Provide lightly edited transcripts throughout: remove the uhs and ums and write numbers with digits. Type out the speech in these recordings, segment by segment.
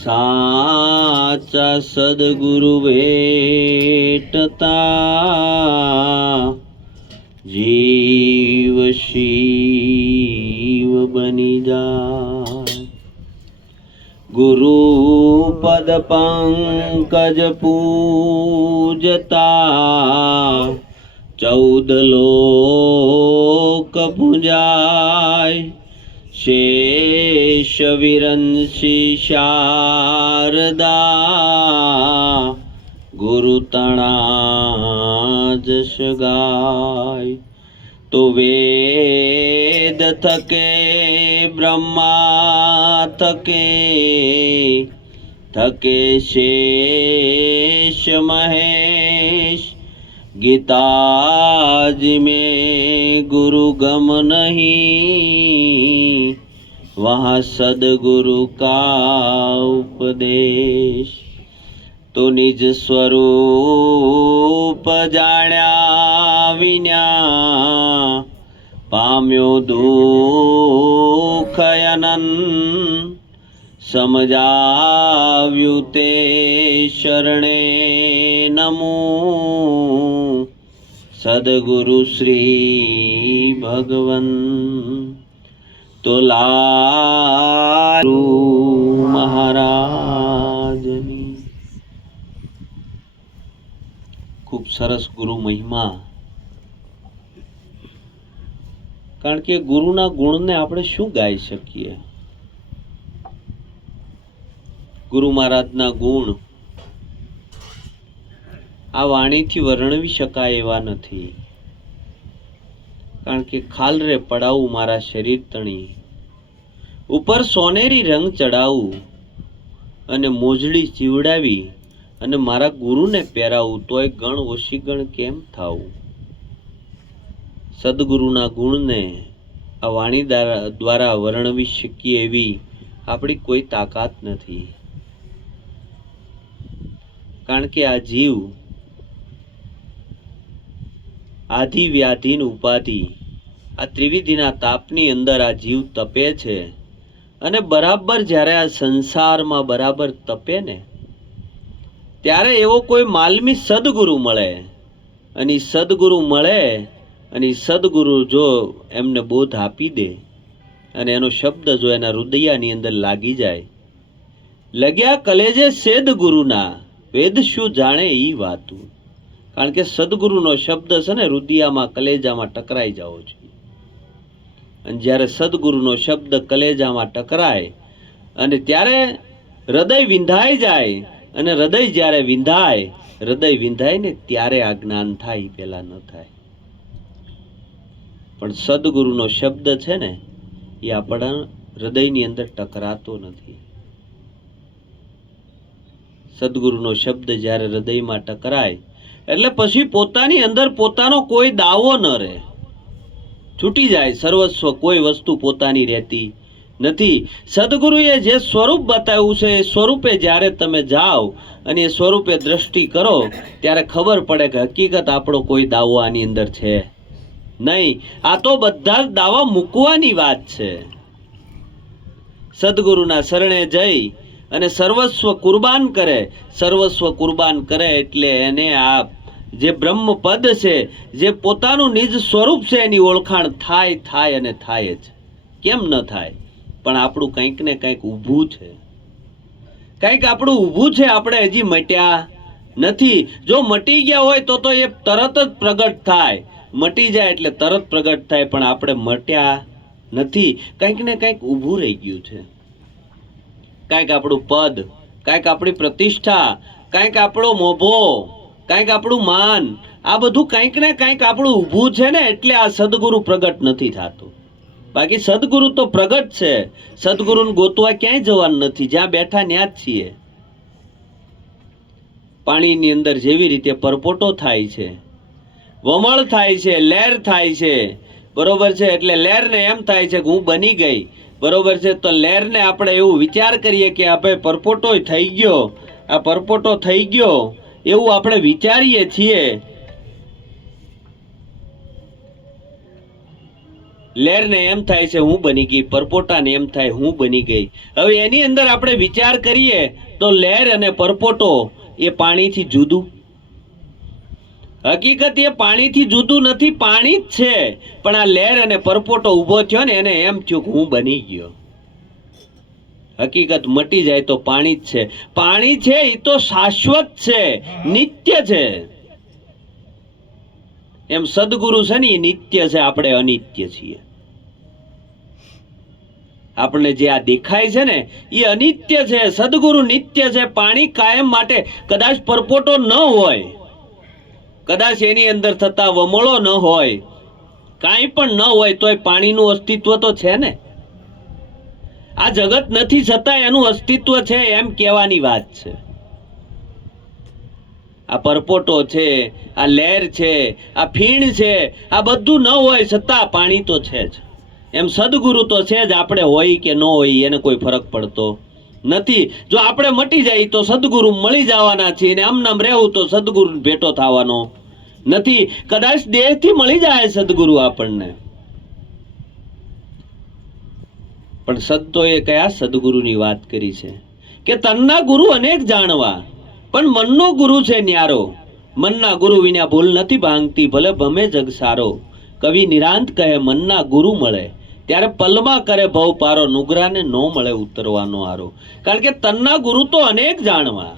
સાચા સદગુરુ ભેટતા જીવ શિવ બની જાય। ગુરુ પદ પંકજ પૂજતા 14 લોક પૂજાય। शेष विरंसी शारदा गुरु तणा जश गाय। तो वेद थके ब्रह्मा थके थके शेष महेश। गीताजी में गुरु गम नहीं वहाँ सदगुरु का उपदेश। तो निज स्वरूप जाण्या विना पाम्यो दुख अनंत। समजाव्यु ते शरणे नमो सदगुरु श्री भगवन। तो लारू महाराजनी खूब सरस गुरु महिमा। कारण के गुरुना गुण ने આપણે શું ગાઈ શકીએ? ગુરુ મહારાજના ગુણ આ વાણીથી વર્ણવી શકાય એવા નથી। કારણ કે ખાલ રે પડાવું મારા શરીર તણી, ઉપર સોનેરી રંગ ચડાવું અને મોજડી ચીવડાવી અને મારા ગુરુને પહેરાવું તોય ગણ ઓછી ગણ કેમ થાવું। સદગુરુના ગુણને આ વાણી દ્વારા વર્ણવી શકીએ એવી આપણી કોઈ તાકાત નથી। કારણ કે આ જીવ આધિ વ્યાધિન ઉપાધિ આ ત્રિવિધિના તાપની અંદર આ જીવ તપે છે। અને બરાબર જ્યારે આ સંસારમાં બરાબર તપે ને ત્યારે એવો કોઈ માલમી સદગુરુ મળે અને સદગુરુ મળે અને સદગુરુ જો એમને બોધ આપી દે અને એનો શબ્દ જો એના હૃદયની અંદર લાગી જાય, લગ્યા કલેજે સેદ ગુરુના વેદ શું જાણે ઈ વાતું। કારણ કે સદગુરુનો શબ્દ છે ને હૃદયમાં કલેજામાં ટકરાઈ જાવો છે। અને જ્યારે સદગુરુનો શબ્દ કલેજામાં ટકરાય અને ત્યારે હૃદય વિંધાઈ જાય અને હૃદય જ્યારે વિંધાય ને ત્યારે આ જ્ઞાન થાય, પેલા ન થાય। પણ સદગુરુનો શબ્દ છે ને એ આપણા હૃદયની અંદર ટકરાતો નથી। સદગુરુનો શબ્દ જ્યારે હૃદયમાં ટકરાય એટલે પછી પોતાની અંદર પોતાનો કોઈ દાવો ન રહે, છૂટી જાય સર્વસ્વ, કોઈ વસ્તુ પોતાની રહેતી નથી। સદગુરુએ જે સ્વરૂપ બતાવ્યું છે એ સ્વરૂપે જ્યારે તમે જાઓ અને એ સ્વરૂપે દ્રષ્ટિ કરો ત્યારે ખબર પડે કે હકીકત આપણો કોઈ દાવો આની અંદર છે નહીં। આ તો બધા જ દાવા મૂકવાની વાત છે। સદગુરુના શરણે જઈ અને સર્વસ્વ કુરબાન કરે એટલે એને આ જે બ્રહ્મ પદ છે, જે પોતાનું નિજ સ્વરૂપ છે એની ઓળખાણ થાય અને થાય જ। કેમ ન થાય? પણ આપણું કંઈક ને કંઈક ઊભું છે, કંઈક આપણું ઊભું છે, આપણે હજી મટ્યા નથી। જો મટી ગયા હોય તો એ તરત જ પ્રગટ થાય, મટી જાય એટલે તરત પ્રગટ થાય, પણ આપણે મટ્યા નથી, કંઈક ને કંઈક ઊભું રહી ગયું છે। કંઈક આપણું પદ, કંઈક આપણી પ્રતિષ્ઠા, કંઈક આપણો મોભો, કંઈક આપણું માન, આ બધું કંઈક ને કંઈક આપણું ઊભું છે ને એટલે આ સદગુરુ પ્રગટ નથી થતું। બાકી સદગુરુ તો પ્રગટ છે। સદગુરુને ગોતવા ક્યાંય જવાનું નથી, જ્યાં બેઠા ત્યાં જ છીએ। પાણીની અંદર જેવી રીતે પરપોટો થાય છે, વમળ થાય છે, લહેર થાય છે, બરોબર છે? એટલે લહેરને એમ થાય છે કે હું બની ગઈ, બરોબર છે? તો લહેરને આપણે એવું વિચાર કરીએ કે આપણે પરપોટો થઈ ગયો, આ પરપોટો થઈ ગયો એવું આપણે વિચારીએ છીએ। લહેરને એમ થાય છે હું બની ગઈ, પરપોટાને એમ થાય હું બની ગઈ. હવે એની અંદર આપણે વિચાર કરીએ તો લહેર અને પરપોટો એ પાણીથી જુદું? હકીકત એ પાણીથી જુદું નથી, પાણી જ છે. પણ આ લહેર અને પરપોટો ઊભો થયો ને એને એમ થયું કે હું બની ગયો. હકીકત મટી જાય તો પાણી જ છે. પાણી છે એ તો શાશ્વત છે, નિત્ય છે. એમ સદગુરુ છે ને એ નિત્ય છે, આપણે અનિત્ય છીએ. આપણને જે આ દેખાય છે ને એ અનિત્ય છે, સદગુરુ નિત્ય છે. પાણી કાયમ માટે, કદાચ પરપોટો ન હોય, કદાચ એની અંદર થતા વમળો ન હોય, કાંઈ પણ ન હોય, તોય પાણીનું અસ્તિત્વ તો છે ને. આ જગત નથી છતાં એનું અસ્તિત્વ છે એમ કહેવાની વાત છે. આ પરપોટો છે, આ લહેર છે, આ ફીણ છે, આ બધું ન હોય છતાં પાણી તો છે જ. એમ સદગુરુ તો છે જ, આપણે હોય કે ન હોય એને કોઈ ફરક પડતો નથી. જો આપણે મટી જાય તો સદગુરુ મળી જવાના છીએ, ને આમ નામ રહેવું તો સદગુરુ ભેટો થવાનો નથી. કદાચ દેહથી મળી જાય સદગુરુ આપણને, પણ સંતોએ કયા સદગુરુની વાત કરી છે કે તનના ગુરુ અનેક જાણવા, પણ મનનો ગુરુ છે ન્યારો. મનના ગુરુ વિના ભૂલ નથી ભાંગતી, ભલે ભમે જગ સારો. કવિ નિરાંત કહે મનના ગુરુ મળે ત્યારે પલમાં કરે ભવ પારો, નુગરાને નો મળે ઉતરવાનો આરો. કારણ કે તનના ગુરુ તો અનેક જાણવા.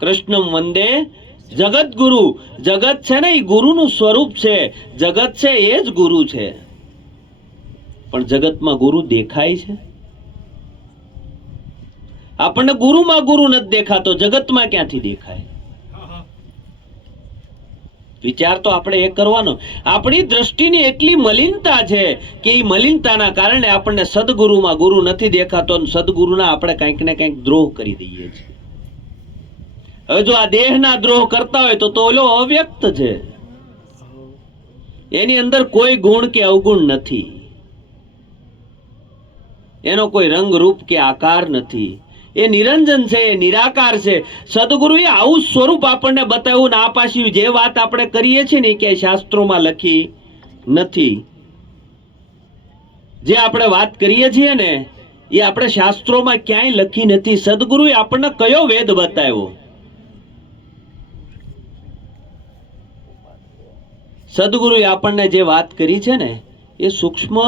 કૃષ્ણ વંદે જગત ગુરુ. જગત છે ને એ ગુરુનું સ્વરૂપ છે, જગત છે એ જ ગુરુ છે. પણ જગતમાં ગુરુ દેખાય છે? આપણને ગુરુમાં ગુરુ નથી દેખાતો, જગતમાં ક્યાંથી દેખાય? વિચાર તો આપણે એ કરવાનો. આપણી દ્રષ્ટિની એટલી મલિનતા છે કે એ મલિનતાના કારણે આપણને સદગુરુમાં ગુરુ નથી દેખાતો, અને સદગુરુના આપણે કંઈક ને કંઈક દ્રોહ કરી દઈએ છીએ. હવે જો આ દેહના દ્રોહ કરતા હોય તો ઓલો અવ્યક્ત છે, એની અંદર કોઈ ગુણ કે અવગુણ નથી, એનો કોઈ રંગ રૂપ કે આકાર નથી, એ નિરંજન છે, એ નિરાકાર છે. સદગુરુએ આવું સ્વરૂપ આપણને બતાવ્યું ને આ પાછી જે વાત આપણે કરીએ છીએ ને કે શાસ્ત્રોમાં લખી નથી. જે આપણે વાત કરીએ છીએ ને એ આપણે શાસ્ત્રોમાં ક્યાંય લખી નથી. સદગુરુએ આપણને કયો વેદ બતાવ્યો? સદગુરુએ આપણને જે વાત કરી છે ને એ સૂક્ષ્મ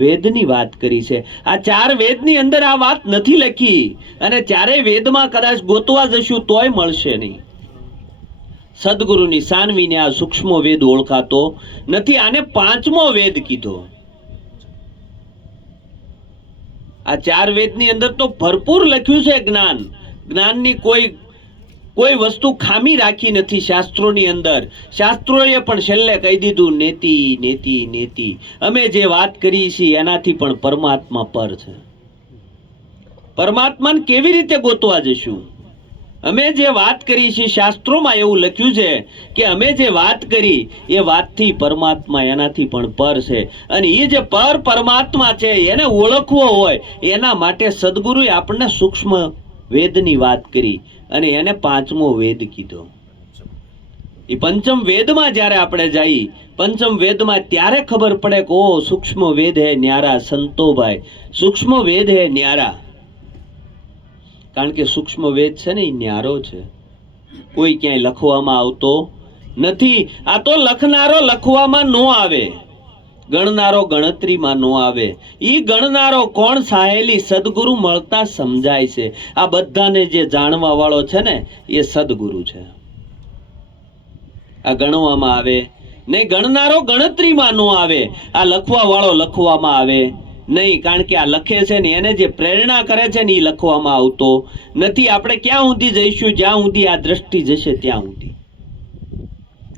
વેદની વાત કરી છે. આ 4 વેદની અંદર આ વાત નથી લખી, અને ચારેય વેદમાં કદાચ ગોતવા જશું તોય મળશે નહીં. સદગુરુની સાનવીને આ સૂક્ષ્મ વેદ ઓળખાતો નથી. આને 5મો વેદ કીધો. આ 4 વેદની અંદર તો ભરપૂર લખ્યું છે જ્ઞાન. જ્ઞાનની કોઈ વસ્તુ ખામી રાખી નથી શાસ્ત્રોની અંદર. શાસ્ત્રોએ પણ છેલ્લે કહી દીધું નેતિ નેતિ નેતિ. અમે જે વાત કરી છીએ એનાથી પણ પરમાત્મા પર છે. પરમાત્માને કેવી રીતે ગોતવા જશું? અમે જે વાત કરી છે શાસ્ત્રોમાં એવું લખ્યું છે કે અમે જે વાત કરી એ વાતથી પરમાત્મા એનાથી પણ પર છે, અને એ જે પર પરમાત્મા છે એને ઓળખવો હોય એના માટે સદગુરુએ આપણને સૂક્ષ્મ વેદની વાત કરી, અને એને 5મો વેદ કીધો. એ પંચમ વેદમાં જ્યારે આપણે જઈ, પંચમ વેદમાં ત્યારે ખબર પડે કે ઓ સૂક્ષ્મ વેદ હે ન્યારા સંતોભાઈ, સૂક્ષ્મ વેદ હે ન્યારા. કારણ કે સૂક્ષ્મ વેદ છે ને એ ન્યારો છે, કોઈ ક્યાંય લખવામાં આવતો નથી. આ તો લખનારો લખવામાં નો આવે, ગણનારો ગણતરીમાં નો આવે. ઈ ગણનારો કોણ? સાહેલી સદગુરુ મળતા સમજાય છે. આ બધાને જે જાણવા વાળો છે ને એ સદગુરુ છે. આ ગણવામાં આવે નહીં, ગણનારો ગણતરીમાં નો આવે, આ લખવા વાળો લખવામાં આવે નહીં. કારણ કે આ લખે છે ને એને જે પ્રેરણા કરે છે ને એ લખવામાં આવતો નથી. આપણે ક્યાં સુધી જઈશું? જ્યાં સુધી આ દ્રષ્ટિ જશે ત્યાં સુધી.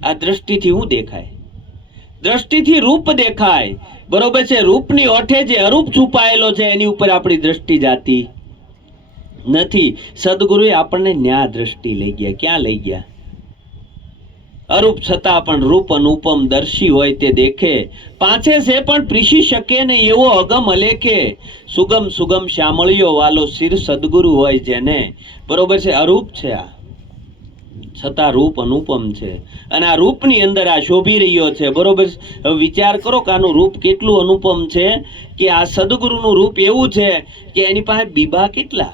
આ દ્રષ્ટિથી શું દેખાય? દ્રષ્ટિથી રૂપ દેખાય, બરોબર છે. રૂપની ઓઠે જે અરૂપ છુપાયેલો છે એની ઉપર આપણી દ્રષ્ટિ જાતી નથી. સદગુરુએ આપણને ન્યા દ્રષ્ટિ લઈ ગયા. ક્યાં લઈ ગયા? અરૂપ છતાં પણ રૂપ અનુપમ દર્શી હોય તે દેખે, પાંચે છે પણ પ્રીસી શકે ને એવો અગમ અલેખે. સુગમ સુગમ શ્યામળિયો વાલો શિર સદગુરુ હોય જેને, બરોબર છે. અરૂપ છે, આ છતાં રૂપ અનુપમ છે અને આ રૂપની અંદર આ શોભી રહ્યો છે. બરોબર. હવે વિચાર કરો કે આનું રૂપ કેટલું અનુપમ છે, કે આ સદગુરુનું રૂપ એવું છે કે એની પાસે બીબા કેટલા,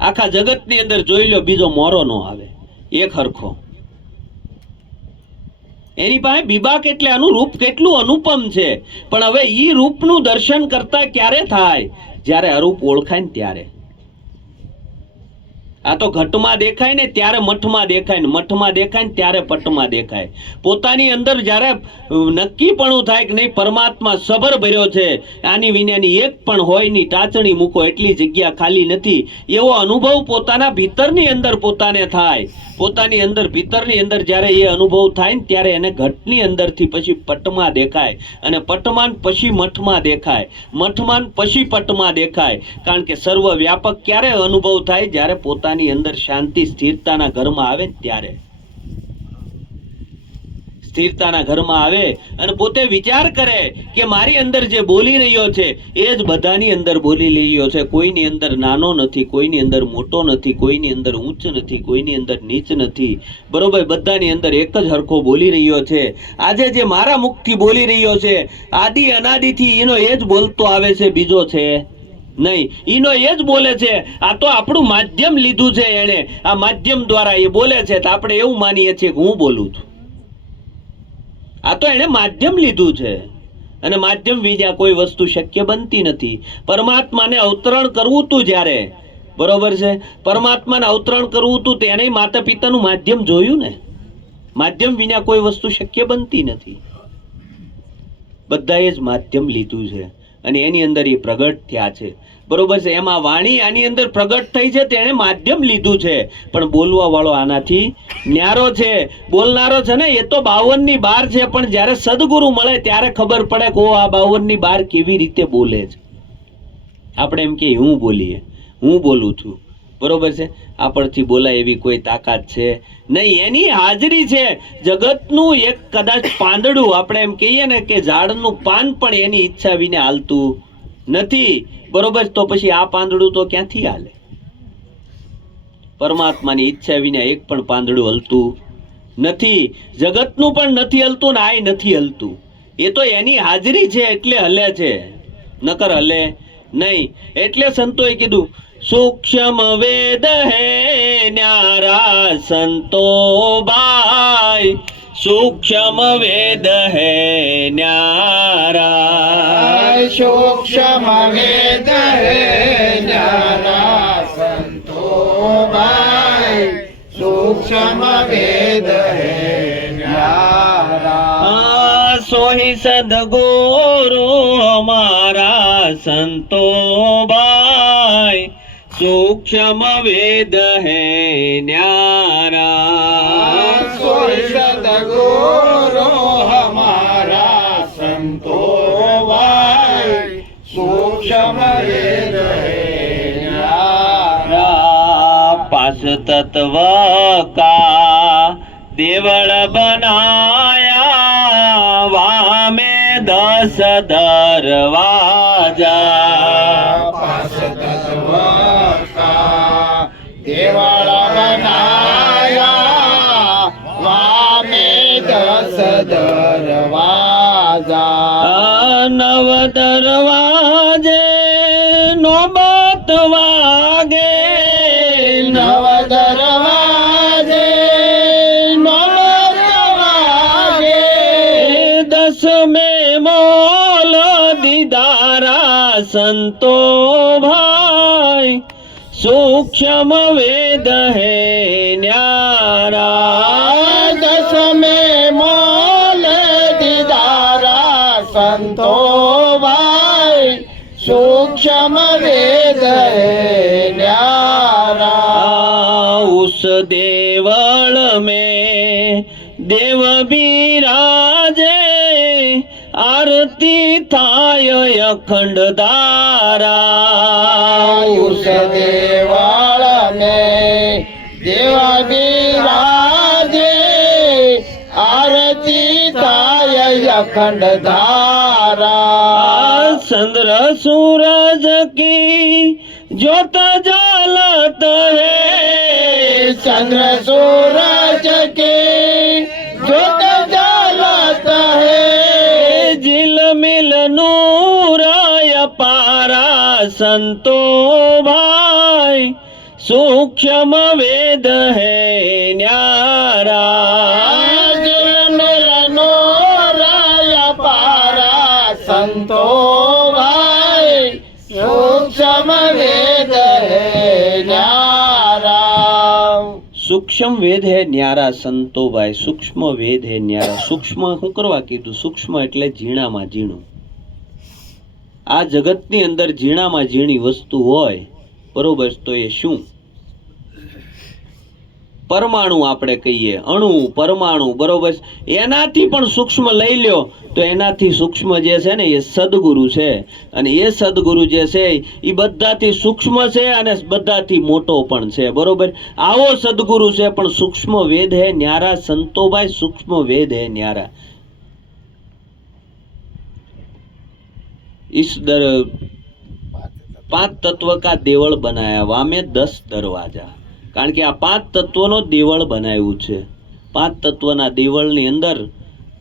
આખા જગતની અંદર જોઈ લો બીજો મોરો નો આવે એક હરખો. એની પાસે બીબા કેટલે, આનું રૂપ કેટલું અનુપમ છે. પણ હવે ઈ રૂપનું દર્શન કરતા ક્યારે થાય? જ્યારે અરૂપ ઓળખાય ને ત્યારે. આ તો ઘટમાં દેખાય ને ત્યારે મઠમાં દેખાય, ને મઠમાં દેખાય ને ત્યારે પટમાં દેખાય. પોતાની અંદર જ્યારે નક્કીપણું થાય કે નહીં પરમાત્મા સબર ભર્યો છે, આની વિનાની એક પણ હોય ની ટાચણી મૂકો એટલી જગ્યા ખાલી નથી, એવો અનુભવ પોતાના ભીતરની અંદર પોતાને થાય. પોતાની અંદર ભીતરની અંદર જ્યારે એ અનુભવ થાય ને ત્યારે એને ઘટની અંદરથી પછી પટમાં દેખાય, અને પટમાન પછી મઠમાં દેખાય, મઠમાન પછી પટમાં દેખાય. કારણ કે સર્વ વ્યાપક ક્યારે અનુભવ થાય? જ્યારે પોતાની અંદર શાંતિ સ્થિરતાના ઘરમાં આવે ને ત્યારે. સ્થિરતાના ઘરમાં આવે અને પોતે વિચાર કરે કે મારી અંદર જે બોલી રહ્યો છે એ જ બધાની અંદર બોલી રહ્યો છે. કોઈની અંદર નાનો નથી, કોઈની અંદર મોટો નથી, કોઈની અંદર ઊંચ નથી, કોઈની અંદર નીચ નથી. બરોબર, બધાની અંદર એક જ હરખો બોલી રહ્યો છે. આજે જે મારા મુખથી બોલી રહ્યો છે, આદિ અનાદિથી એનો એ જ બોલતો આવે છે, બીજો છે નહીં. ઈનો એ જ બોલે છે. આ તો આપણું માધ્યમ લીધું છે એને, આ માધ્યમ દ્વારા એ બોલે છે તો આપણે એવું માનીએ છીએ કે હું બોલું છું. આ તો એને માધ્યમ લીધું છે, અને માધ્યમ બીજા કોઈ વસ્તુ શક્ય બનતી નથી. પરમાત્માને અવતરણ કરવું તું જ્યારે, બરોબર છે, પરમાત્માને અવતરણ કરવું તું તેને માતા પિતાનું માધ્યમ જોયું ને. માધ્યમ વિના કોઈ વસ્તુ શક્ય બનતી નથી. બધાએ જ માધ્યમ લીધું છે અને એની અંદર એ પ્રગટ થયા છે. બરોબર છે. એમાં વાણી આની અંદર પ્રગટ થઈ છે, તેને માધ્યમ લીધું છે. પણ બોલવા વાળો આનાથી ન્યારો છે. બોલનારો છે ને એ તો 52 ની બાર છે, પણ જ્યારે સદગુરુ મળે ત્યારે ખબર પડે કે આ 52 ની બાર કેવી રીતે બોલે છે. આપણે એમ કે હું બોલીએ, હું બોલું છું. બરોબર છે. આપણથી બોલાય એવી કોઈ તાકાત છે નહીં. એની હાજરી છે. જગતનું એક કદાચ પાંદડું, આપણે એમ કહીએ ને કે ઝાડનું પાન પણ એની ઈચ્છા વિના હાલતું નથી. બરોબર. તો પછી આ પાંદડું તો ક્યાંથી હાલે? પરમાત્માની ઈચ્છા વિના એક પણ પાંદડું હલતું નથી. જગતનું પણ નથી હલતું ને આય નથી હલતું. એ તો એની હાજરી છે એટલે હલે છે, નકર હલે નહીં. એટલે સંતોએ કીધું સૂક્ષ્મ વેદ હે ન્યારા સંતો ભાઈ, સૂક્ષ્મ વેદ હે ન્યારા, સૂક્ષ્મ વેદ હે ન્યારા સંતો ભાઈ, સૂક્ષ્મ વેદ હે ન્યારા. સોહી સદગુરુ હમારા સંતો ભાઈ, સૂક્ષ્મ વેદ હે ન્યારા. સોહી સદગુરુ હમારા સંતો ભાઈ, સૂક્ષ્મ વેદ હે ન્યારા. पास तत्व का देवल बनाया, वामे 10 दरवाजा. पास तत्व का देवल बनाया, वामे 10 दरवाजा. 9 दरवाजे नौबत वागे, 9 दरवाजे नौबत वागे. 10 मोल दीदारा संतो भाई, सूक्ष्म वेद है न्यारा. 10 मोल दीदारा संतो भाई, सूक्ष्म वेद है न्यारा. उस देवल में देव बिराजे, आरती थाय अखंड धारा. उस देवाल में देव विराजे, आरती थाय अखंड धारा. चंद्र सूरज की ज्योत जलत है, चंद्र सूरज के ज्योत जलत है, झिलमिल नूर अपारा संतो भाई सूक्ष्म वेद है न्यारा। संतो भाई सूक्ष्म वेद है न्यारा। सूक्ष्म वेद है न्यारा संतो भाई सूक्ष्म वेद है न्यारा। सूक्ष्म શું કરવા કીધું? સૂક્ષ્મ એટલે ઝીણામાં ઝીણું. આ જગતની અંદર ઝીણામાં ઝીણી વસ્તુ હોય બરોબર, તો એ શું? પરમાણુ આપણે કહીએ, અણુ પરમાણુ બરોબર. એનાથી પણ સૂક્ષ્મ લઈ લ્યો તો એનાથી સૂક્ષ્મ જે છે ને એ સદગુરુ છે, અને એ સદગુરુ જે છે એ બધાથી સૂક્ષ્મ છે અને બધાથી મોટો પણ છે બરોબર. આવો સદગુરુ છે પણ સૂક્ષ્મ વેદ હે ન્યારા સંતોભાઈ, સૂક્ષ્મ વેદ હે ન્યારા. इस 5 तत्व का देवल बनाया, वामे 10 दरवाजा. કારણ કે આ 5 તત્વનો દેવળ બનાવ્યું છે. 5 તત્વના દેવળની અંદર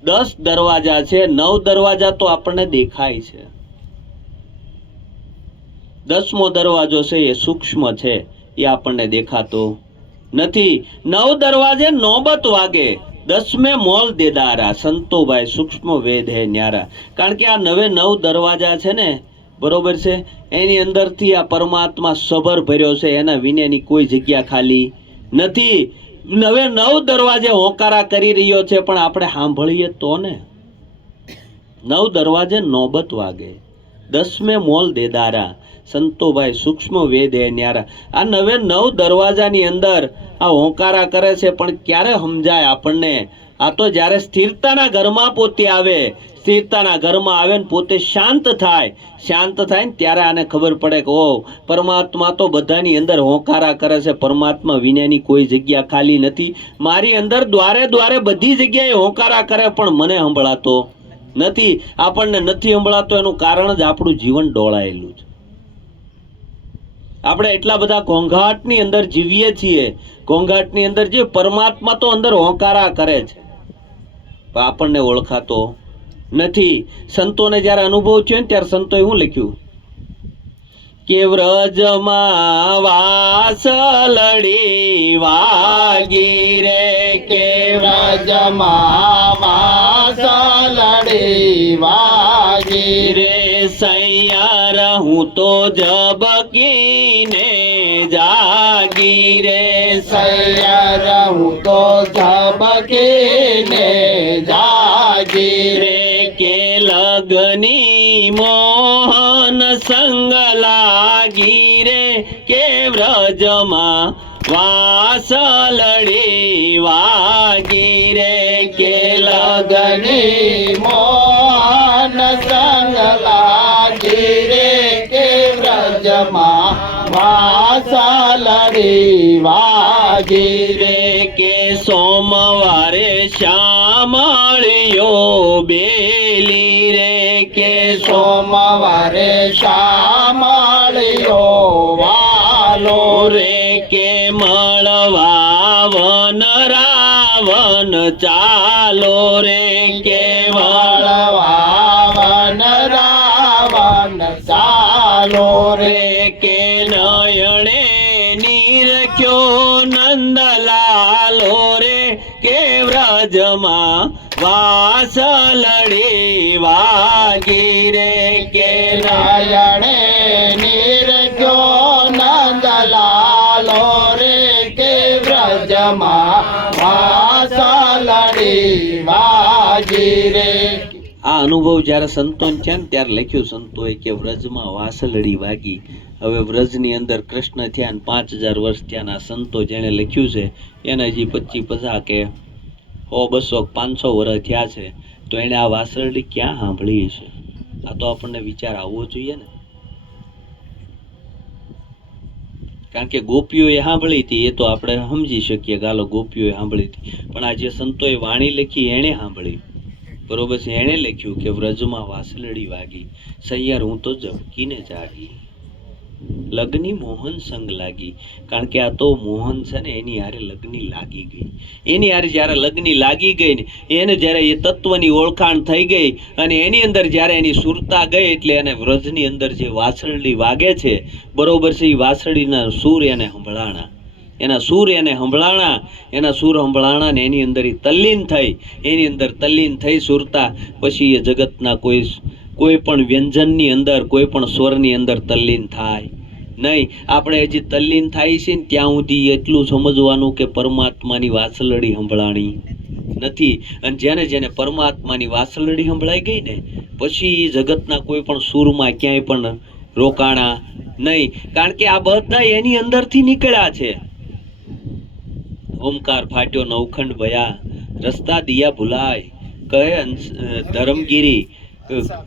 10 દરવાજા છે. 9 દરવાજા તો આપણને દેખાય છે. 10મો દરવાજો છે એ સૂક્ષ્મ છે, એ આપણને દેખાતો નથી. 9 દરવાજે નોબત વાગે, 10મે મોલ દેદારા સંતોભાઈ સૂક્ષ્મ વેદ હે ન્યારા. કારણ કે આ 9 દરવાજા છે ને બરોબર છે, એની અંદરથી આ પરમાત્મા સબર ભર્યો છે, એના વિનેની કોઈ જગ્યા ખાલી નથી. 9 દરવાજે હોંકારા કરી રહ્યો છે પણ આપણે સાંભળીએ તો ને. 9 દરવાજે નોબત વાગે, 10મે મોલ દેદારા સંતોભાઈ સૂક્ષ્મ વેદ હે ન્યારા. આ 9 દરવાજાની અંદર આ હોંકારા કરે છે પણ ક્યારે સમજાય આપણને? આ તો જ્યારે સ્થિરતાના ઘરમાં પોતે આવે, સ્થિરતાના ઘરમાં આવે ને પોતે શાંત થાય ને ત્યારે આને ખબર પડે કે ઓ પરમાત્મા તો બધાની અંદર હોંકારા કરે છે, પરમાત્મા વિનાની કોઈ જગ્યા ખાલી નથી. મારી અંદર દ્વારે દ્વારે બધી જગ્યાએ હોંકારા કરે પણ મને સંભળાતો નથી. આપણને નથી સંભળાતો એનું કારણ જ આપણું જીવન ડોળાયેલું છે. આપણે એટલા બધા ઘોંઘાટની અંદર જીવીએ છીએ, ઘોંઘાટની અંદર જે પરમાત્મા તો અંદર હોંકારા કરે છે પણ આપણને ઓળખાતો નથી. સંતોને જ્યારે અનુભવ થયો ને ત્યારે સંતોએ શું લખ્યું કે વ્રજમાં વાસલડી વાગી રે, કે વ્રજમાં વાસલડી વાગી રે, સૈયા રહું તો જબકીને જાગી રે, સૈયા રહું તો ઝબકીને જાગી રે, કે લગની મોહન સંગ લાગી રે, કે વ્રજમાં વાસલડી વાગી રે, કે લગની મોહન સંગ લાગી રે, કે વ્રજમાં વાસલડી વાગી રે, કે સોમવારે શ્યામળિયો બેલી રે, કે સોમવારે શામળિયો વાલો રે, કે મળવા વન રાવણ ચાલો રે, કે મળવા વન રાવણ ચાલો રે, કે નયણે નીરખ્યો નંદલાલો રે, કે વ્રજમાં વાસલડી વાગી રે, કે નયણે નિરખ્યો નંદલાલો રે, કે વ્રજમાં વાસલડી વાગી રે. આ અનુભવ જ્યારે સંતોને છે ને ત્યારે લખ્યું સંતોએ કે વ્રજમાં વાસલડી વાગી. હવે વ્રજની અંદર કૃષ્ણ થયા ને 5000 વર્ષ થયાના સંતો જેણે લખ્યું છે એને હજી 25-50 કે 100-200 500 વર્ષ થયા છે, તો એણે આ વાસલડી ક્યાં સાંભળી છે? આ તો આપણને વિચાર આવવો જોઈએ ને. કારણ કે ગોપીઓએ સાંભળી હતી એ તો આપણે સમજી શકીએ કે હાલો ગોપીઓએ સાંભળી હતી, પણ આ જે સંતોએ વાણી લખી એણે સાંભળી. બરોબર છે. એણે લખ્યું કે વ્રજમાં વાસલડી વાગી, સૈયાર હું તો ઝબકીને જાગી, લગ્ની મોહન સંગ લાગી. કારણ કે આ તો મોહન છે ને એની હારે લગ્ની લાગી ગઈ. એની હારે જ્યારે લગ્ની લાગી ગઈ ને એને જ્યારે એ તત્વની ઓળખાણ થઈ ગઈ અને એની અંદર જ્યારે એની સુરતા ગઈ એટલે એને વ્રજની અંદર જે વાસળી વાગે છે બરોબર છે, એ વાસળીના સૂર એને સંભળાણા, એના સૂર એને સંભળાણા, એના સૂર સંભળાણા ને એની અંદર એ તલ્લીન થઈ, એની અંદર તલ્લીન થઈ સુરતા. પછી એ જગતના કોઈ પણ વ્યંજનની અંદર કોઈ પણ સ્વરની અંદર તલ્લીન થાય નહીં. આપણે હજી તલ્લીન થાય છે ને ત્યાં સુધી એટલું સમજવાનું કે પરમાત્માની વાસલડી સંભળાણી નથી. અને જેને જેને પરમાત્માની વાસલડી સંભળાઈ ગઈ ને પછી જગતના કોઈ પણ સૂરમાં ક્યાંય પણ રોકાણા નહીં. કારણ કે આ બધા એની અંદરથી નીકળ્યા છે. ઓમકાર ફાટ્યો નવખંડ ભયા, રસ્તા દિયા ભુલાય, કહે ધર્મગીરી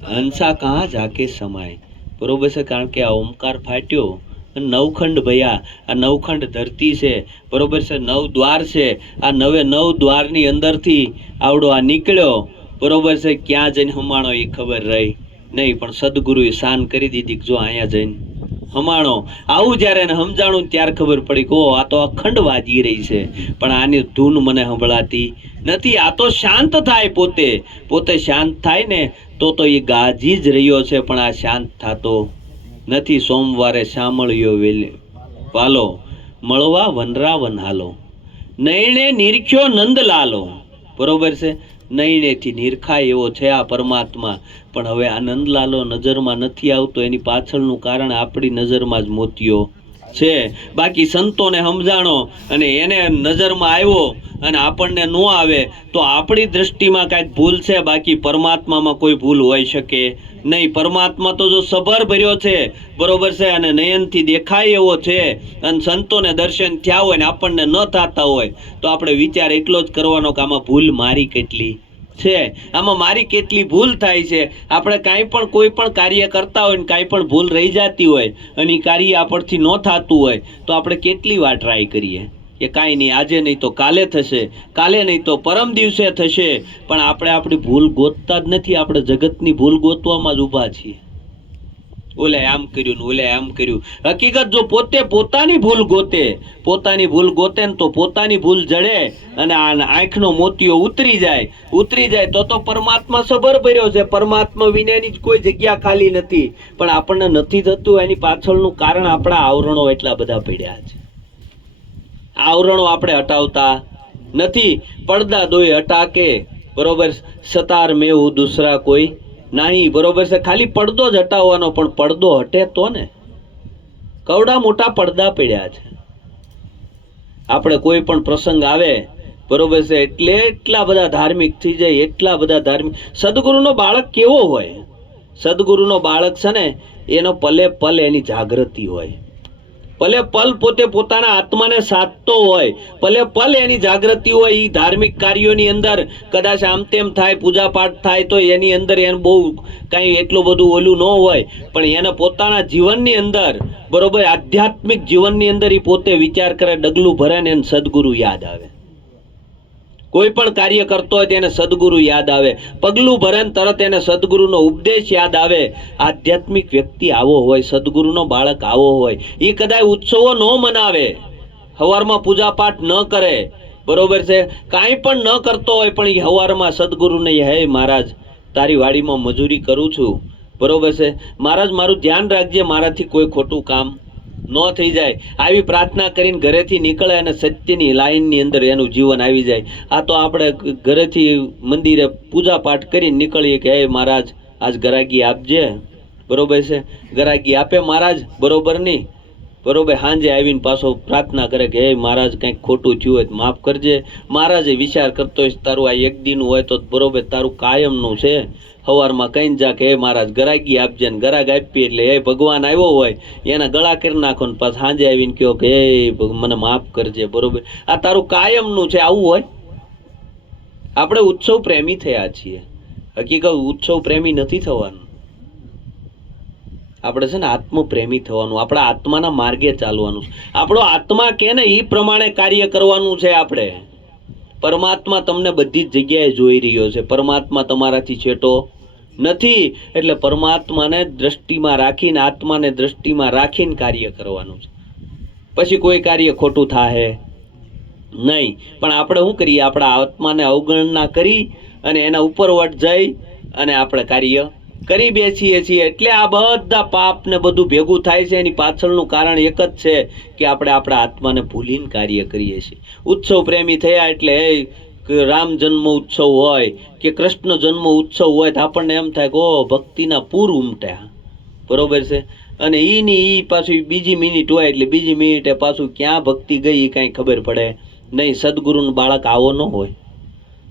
હંસા કहाँ જાકે સમાય. બરોબર છે. કારણ કે આ ઓમકાર ફાટ્યો અને નવખંડ ભયા, આ નવખંડ ધરતી છે બરોબર છે, 9 દ્વાર છે. આ 9 દ્વારની અંદરથી આવડો આ નીકળ્યો બરોબર છે. ક્યાં જઈને હમાણો એ ખબર રહી નહીં, પણ સદગુરુએ શાન કરી દીધી જો અહીંયા જઈને હમાણો. આવું જ્યારે એને સમજાણું ત્યારે ખબર પડી કે આ તો અખંડ વાજી રહી છે, પણ આની ધૂન મને સંભળાતી નથી. આ તો શાંત થાય, પોતે શાંત થાય ને તો એ ગાજી જ રહ્યો છે, પણ આ શાંત થતો નથી. સોમવારે સાંભળ્યો વાલો, મળવા વનરાવન હાલો, નયણે નિરખ્યો નંદલાલો. બરોબર છે. નયણેથી નિરખાય એવો છે આ પરમાત્મા, પણ હવે આ નંદલાલો નજરમાં નથી આવતો. એની પાછળનું કારણ આપણી નજરમાં જ મોતિયો છે. બાકી સંતોને સમજાણો અને એને નજરમાં આવ્યો અને આપણને ન આવે તો આપણી દ્રષ્ટિમાં કાંઈક ભૂલ છે, બાકી પરમાત્મામાં કોઈ ભૂલ હોઈ શકે નહીં. પરમાત્મા તો જો સભર ભર્યો છે બરોબર છે અને નયનથી દેખાય એવો છે અને સંતોને દર્શન થયા હોય ને આપણને ન થતા હોય તો આપણે વિચાર એટલો જ કરવાનો કે આમાં ભૂલ મારી કેટલી છે, આમાં મારી કેટલી ભૂલ થાય છે. આપણે કાંઈ પણ કોઈ પણ કાર્ય કરતા હોય ને કાંઈ પણ ભૂલ રહી જતી હોય અને એ કાર્ય આપણથી ન થતું હોય તો આપણે કેટલી વાર ટ્રાય કરીએ કે કાંઈ નહીં, આજે નહીં તો કાલે થશે, કાલે નહીં તો પરમ દિવસે થશે, પણ આપણે આપણી ભૂલ ગોતતા જ નથી. આપણે જગતની ભૂલ ગોતવામાં જ ઊભા છીએ. ઓલે આમ કર્યું ને ઓલે આમ કર્યું. હકીકત જો પોતે પોતાની ભૂલ ગોતે ને તો પોતાની ભૂલ જડે અને આ આંખનો મોતિયો ઉતરી જાય તો પરમાત્મા સબર ભર્યો છે. પરમાત્મા વિનાની કોઈ જગ્યા ખાલી નથી, પણ આપણને નથી થતું એની પાછળનું કારણ આપણા આવરણો એટલા બધા પડ્યા છે. આવરણો આપણે હટાવતા નથી. પડદા દોય હટાકે બરોબર, સતાર મેવું દૂસરા કોઈ નહીં બરોબર છે. ખાલી પડદો જ હટાવવાનો, પણ પડદો હટે તો ને. કવડા મોટા પડદા પડ્યા છે. આપણે કોઈ પણ પ્રસંગ આવે બરોબર છે એટલે એટલા બધા ધાર્મિક થઈ જાય, એટલા બધા ધાર્મિક. સદગુરુનો બાળક કેવો હોય? સદગુરુનો બાળક છે ને એનો પલે પલ એની જાગૃતિ હોય, પલે પલ પોતે પોતાના આત્માને સાધતો હોય, પલે પલ એની જાગૃતિ હોય. એ ધાર્મિક કાર્યોની અંદર કદાચ આમ તેમ થાય, પૂજા પાઠ થાય તો એની અંદર એને બહુ કાંઈ એટલું બધું ઓલું ન હોય, પણ એને પોતાના જીવનની અંદર બરોબર આધ્યાત્મિક જીવનની અંદર એ પોતે વિચાર કરે, ડગલું ભરે ને એને સદગુરુ યાદ આવે. કોઈ પણ કાર્ય કરતો હોય તેને સદગુરુ યાદ આવે, પગલું ભરે ને તરત એને સદગુરુનો ઉપદેશ યાદ આવે. આધ્યાત્મિક વ્યક્તિ આવો હોય, સદગુરુનો બાળક આવો હોય. એ કદાચ ઉત્સવો ન મનાવે, સવારમાં પૂજા પાઠ ન કરે બરોબર છે, કાંઈ પણ ન કરતો હોય, પણ એ સવારમાં સદગુરુને હે મહારાજ તારી વાડીમાં મજૂરી કરું છું બરોબર છે, મહારાજ મારું ધ્યાન રાખજે, મારાથી કોઈ ખોટું કામ ન થઈ જાય, આવી પ્રાર્થના કરીને ઘરેથી નીકળે અને સત્યની લાઈનની અંદર એનું જીવન આવી જાય. આ તો આપણે ઘરેથી મંદિરે પૂજા પાઠ કરીને નીકળીએ કે હે મહારાજ આજ ગરાગી આપજે બરોબર છે, ગરાગી આપે મહારાજ બરોબર નહીં બરોબર. સાંજે આવીને પાછો પ્રાર્થના કરે કે હે મહારાજ કંઈક ખોટું થયું હોય તો માફ કરજે. મહારાજે વિચાર કરતો હોય તારું આ એક દિન હોય તો બરોબર તારું કાયમનું છે. સવારમાં કહીને જા કે હે મહારાજ ગરાગી આપજે, ને ગરાગ આપીએ એટલે હે ભગવાન આવ્યો હોય એના ગળા કરી નાખો ને પાછા સાંજે આવીને કહો કે હે મને માફ કરજે બરોબર. આ તારું કાયમનું છે. આવું હોય? આપણે ઉત્સવ પ્રેમી થયા છીએ. હકીકત ઉત્સવ પ્રેમી નથી થવાનું. આપણે છે ને આત્મપ્રેમી થવાનું, આપણા આત્માના માર્ગે ચાલવાનું. આપણો આત્મા કે ને એ પ્રમાણે કાર્ય કરવાનું છે આપણે પરમાત્મા તમને બધી જ જગ્યાએ જોઈ રહ્યો છે. પરમાત્મા તમારાથી છેટો નથી. એટલે પરમાત્માને દ્રષ્ટિમાં રાખીને, આત્માને દ્રષ્ટિમાં રાખીને કાર્ય કરવાનું છે. પછી કોઈ કાર્ય ખોટું થાય નહીં. પણ આપણે શું કરીએ? આપણા આત્માને અવગણના કરી અને એના ઉપરવટ જઈ અને આપણે કાર્ય કરી બેસીએ છીએ. એટલે આ બધા પાપ ને બધું ભેગું થાય છે. એની પાછળનું કારણ એક જ છે કે આપણે આપણા આત્માને ભૂલીને કાર્ય કરીએ છીએ. ઉત્સવ પ્રેમી થયા એટલે રામ જન્મ ઉત્સવ હોય કે કૃષ્ણ જન્મ ઉત્સવ હોય તો આપણને એમ થાય કે ઓ ભક્તિના પૂર ઉમટ્યા, બરોબર છે. અને ઈ પાછું બીજી મિનિટ હોય એટલે બીજી મિનિટે પાછું ક્યાં ભક્તિ ગઈ એ કાંઈ ખબર પડે નહીં. સદગુરુનું બાળક આવો ન હોય.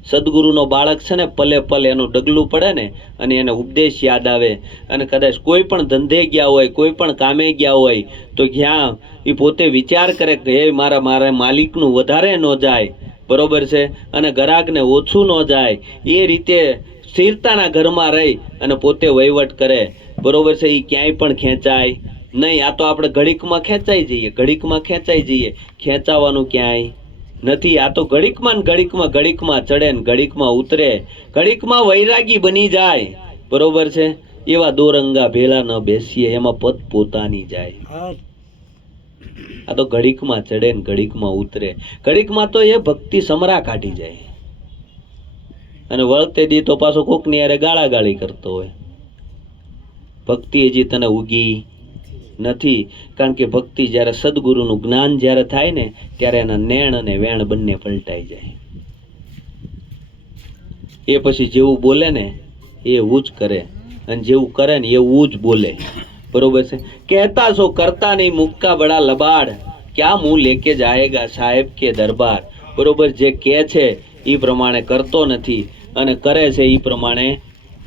સદગુરુનો બાળક છે ને પલે પલે એનું ડગલું પડે ને અને એને ઉપદેશ યાદ આવે. અને કદાચ કોઈ પણ ધંધે ગયા હોય, કોઈ પણ કામે ગયા હોય તો જ્યાં એ પોતે વિચાર કરે કે હે મારા માલિકનું વધારે ન જાય, બરોબર છે, અને ગ્રાહકને ઓછું ન જાય, એ રીતે સ્થિરતાના ઘરમાં રહી અને પોતે વહીવટ કરે, બરોબર છે. એ ક્યાંય પણ ખેંચાય નહીં. આ તો આપણે ઘડીકમાં ખેંચાઈ જઈએ. ખેંચાવાનું ક્યાંય નથી. આ તો ઘડીકમાં ચડે ને ઘડીકમાં ઉતરે, ઘડીકમાં વૈરાગી બની જાય, બરોબર છે. એવા દોરંગા ભેલા ન બેસીએ, એમાં પદ પોતાની જાય. આ તો ઘડીકમાં ચડે ને ઘડીકમાં ઉતરે. ઘડીકમાં તો એ ભક્તિ સમરા કાઢી જાય અને વળતે દી તો પાછો કોકની યારે ગાળાગાળી કરતો હોય. ભક્તિ હજી તને ઉગી નથી. કારણ કે ભક્તિ જ્યારે સદગુરુનું જ્ઞાન જ્યારે થાય ને ત્યારે એના નેણ અને વેણ બંને પલટાઈ જાય. એ પછી જેવું બોલે ને એવું જ કરે અને જેવું કરે ને એવું જ બોલે, બરોબર છે. કહેતા છો કરતા નહીં, મુક્કા બડા લબાડ, ક્યાં મુંહ લેકે જાયેગા સાહેબ કે દરબાર. બરોબર, જે કહે છે એ પ્રમાણે કરતો નથી અને કરે છે એ પ્રમાણે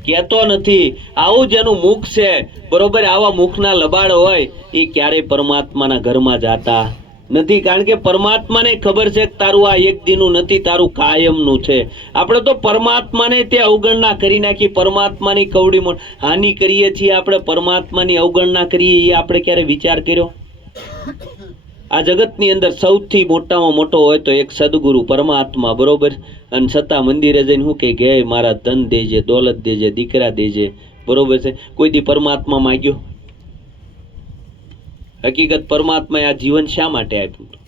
કહેતો નથી. આવું જેનું મુખ છે, બરોબર, આવા મુખના લબાડ હોય એ ક્યારેય પરમાત્માના ઘરમાં જાતા નથી. કારણ કે પરમાત્માને ખબર છે કે તારું આ એક દીનું નથી, તારું કાયમનું છે. આપણે તો પરમાત્માને તે અવગણના કરી નાખી, પરમાત્માની કવડી હાનિ કરીએ છીએ. આપણે પરમાત્માની અવગણના કરીએ એ આપણે ક્યારે વિચાર કર્યો? આ જગતની અંદર સૌથી મોટામાં મોટો હોય તો એક સદગુરુ પરમાત્મા, બરોબર. અને છતાં મંદિરે જઈને શું કહે કે મારા ધન દેજે, દોલત દેજે, દીકરા દેજે, બરોબર છે. કોઈ દી પરમાત્મા માંગ્યો? હકીકત પરમાત્માએ આ જીવન શા માટે આપ્યું હતું?